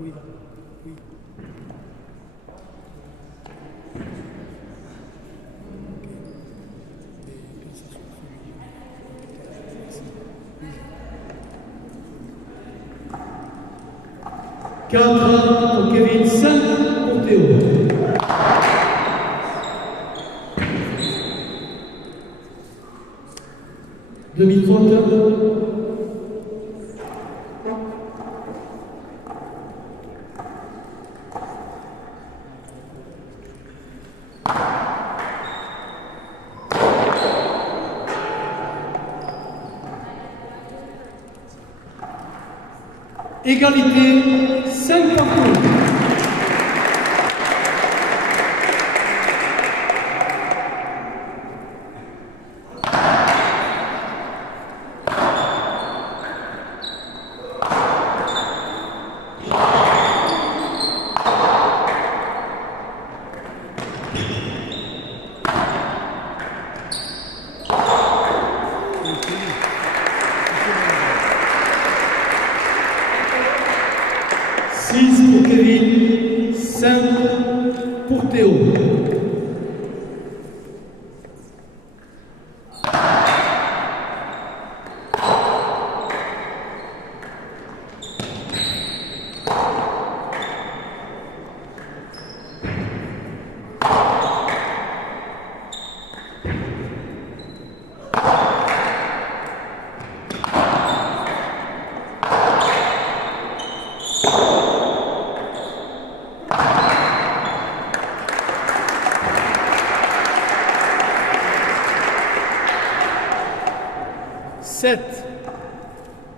Oui. Oui. Ok. Et quand ça se fait, 4 pour Kevin, 5 pour Théo. Demi-faute. Égalité, 5 partout. Pour Kevin, 5 pour Théo.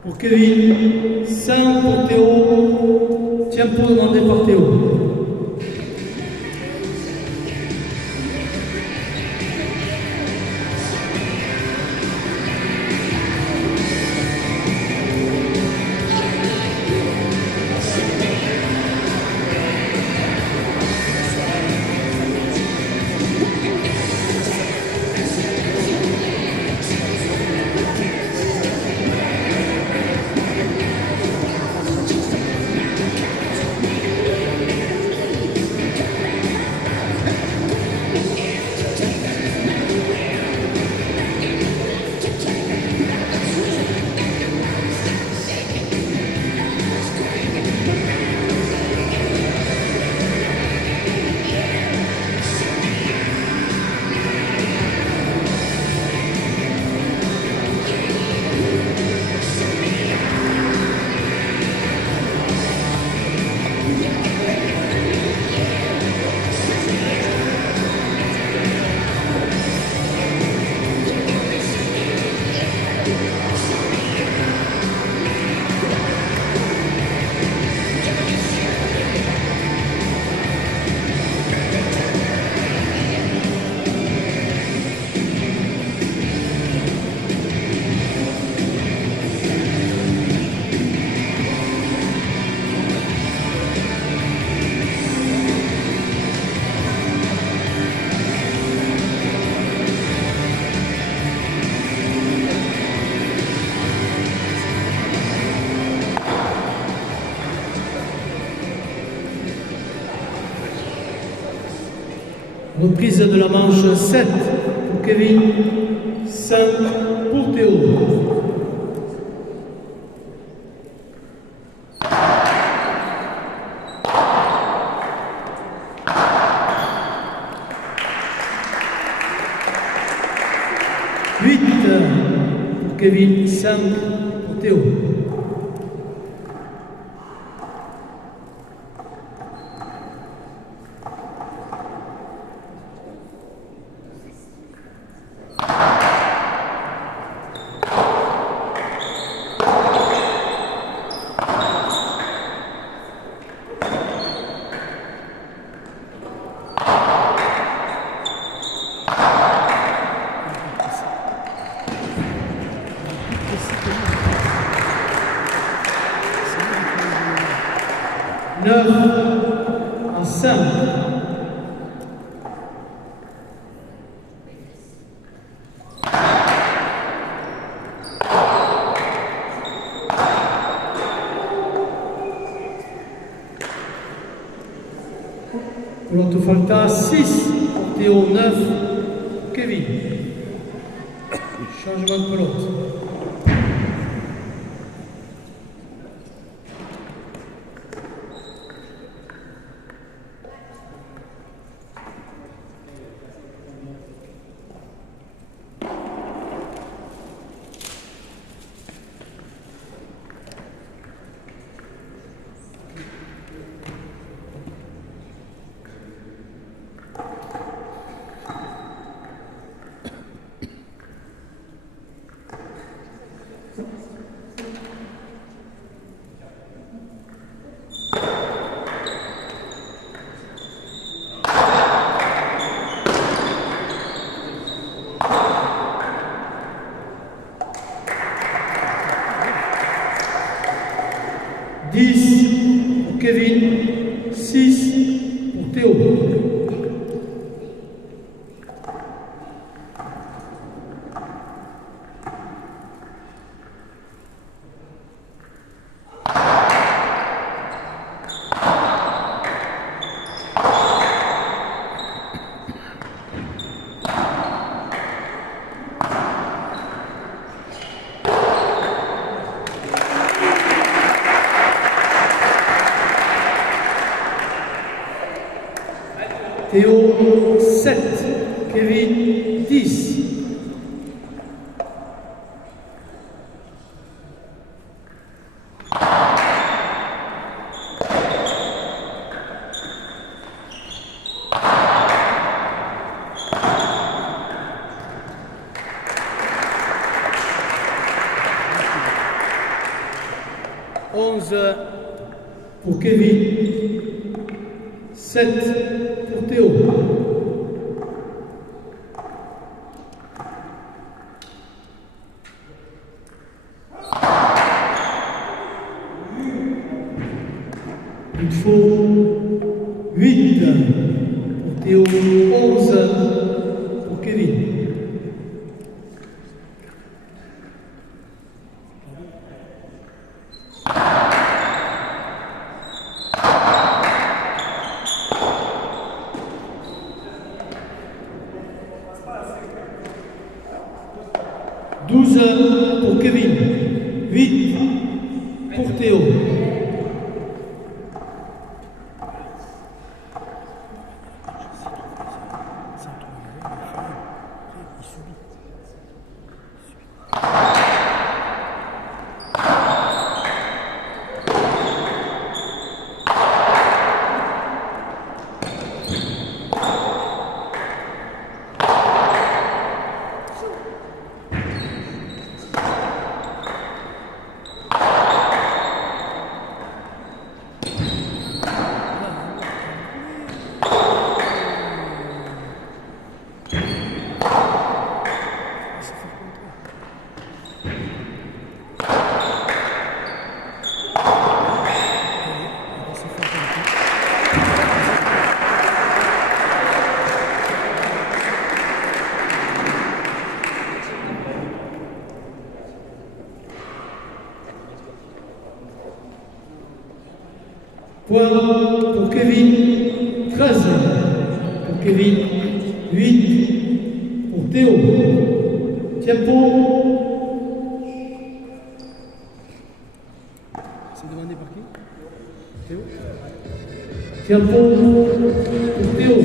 Pour Kevin, 5 pour Théo, tempo demandé par Théo. Reprise de la manche 7 pour Kevin, 5 pour Théo. Pour Kevin, 5 pour Théo. En 5. L'autre falta 6 pour Théo, 9 pour Kevin. Changement de pelote. 10 pour Kevin, 6 pour Théo. Théo 7, Kevin 10. Pour Kevin, 7 pour Théo. Il faut 8 pour Théo, 11 pour Kevin. Pour Kevin, 8 pour Théo. Point pour Kevin, 13 pour Kevin, 8 pour Théo. Tempo. C'est demandé par qui? Théo? Tempo pour Théo.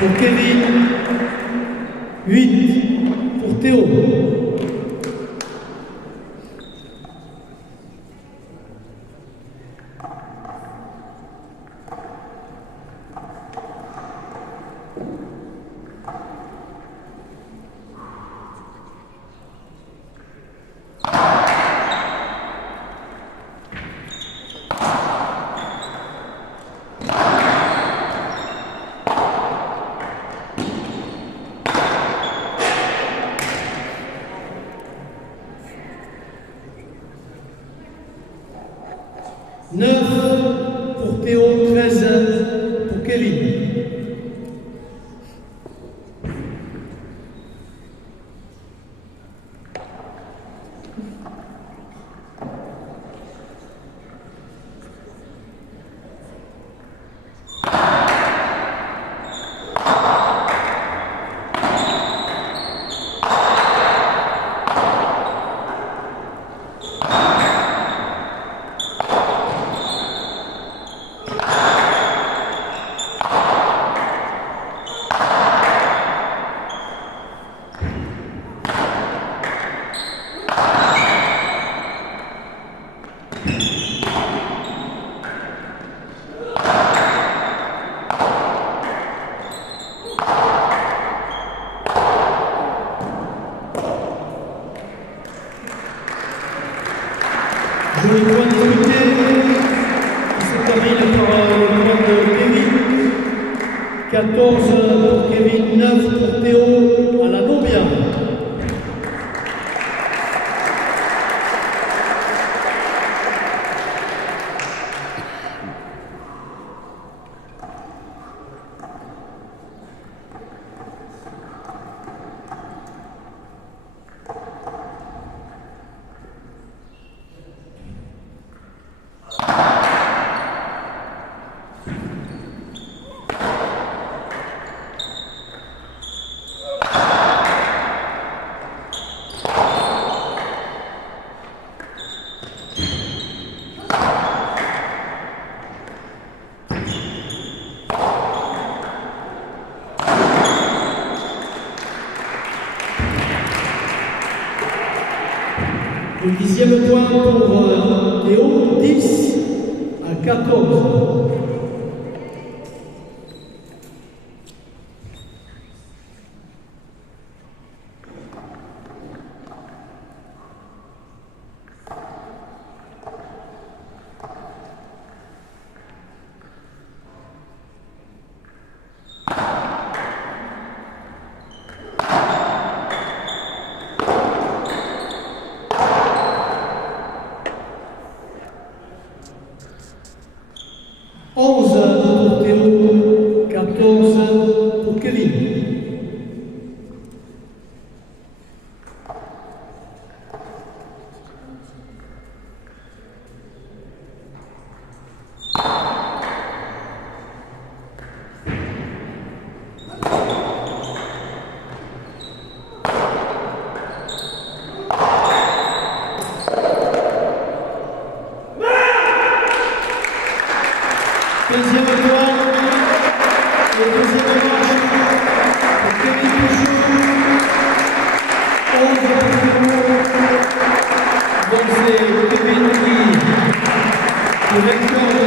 Pour Kevin, 8 pour Théo. 9 pour Théo, 13 pour Kevin. Joli point disputé qui se termine par le point de Kevin. 14 pour Kevin, 9 pour Théo à la Nobia. Le 10e point pour Théo, 10 à 14. Pour Théo, 14 pour Kevin. Deuxième point, le deuxième match pour Kevin Pichot, 11 pour donc c'est Kevin qui est vainqueur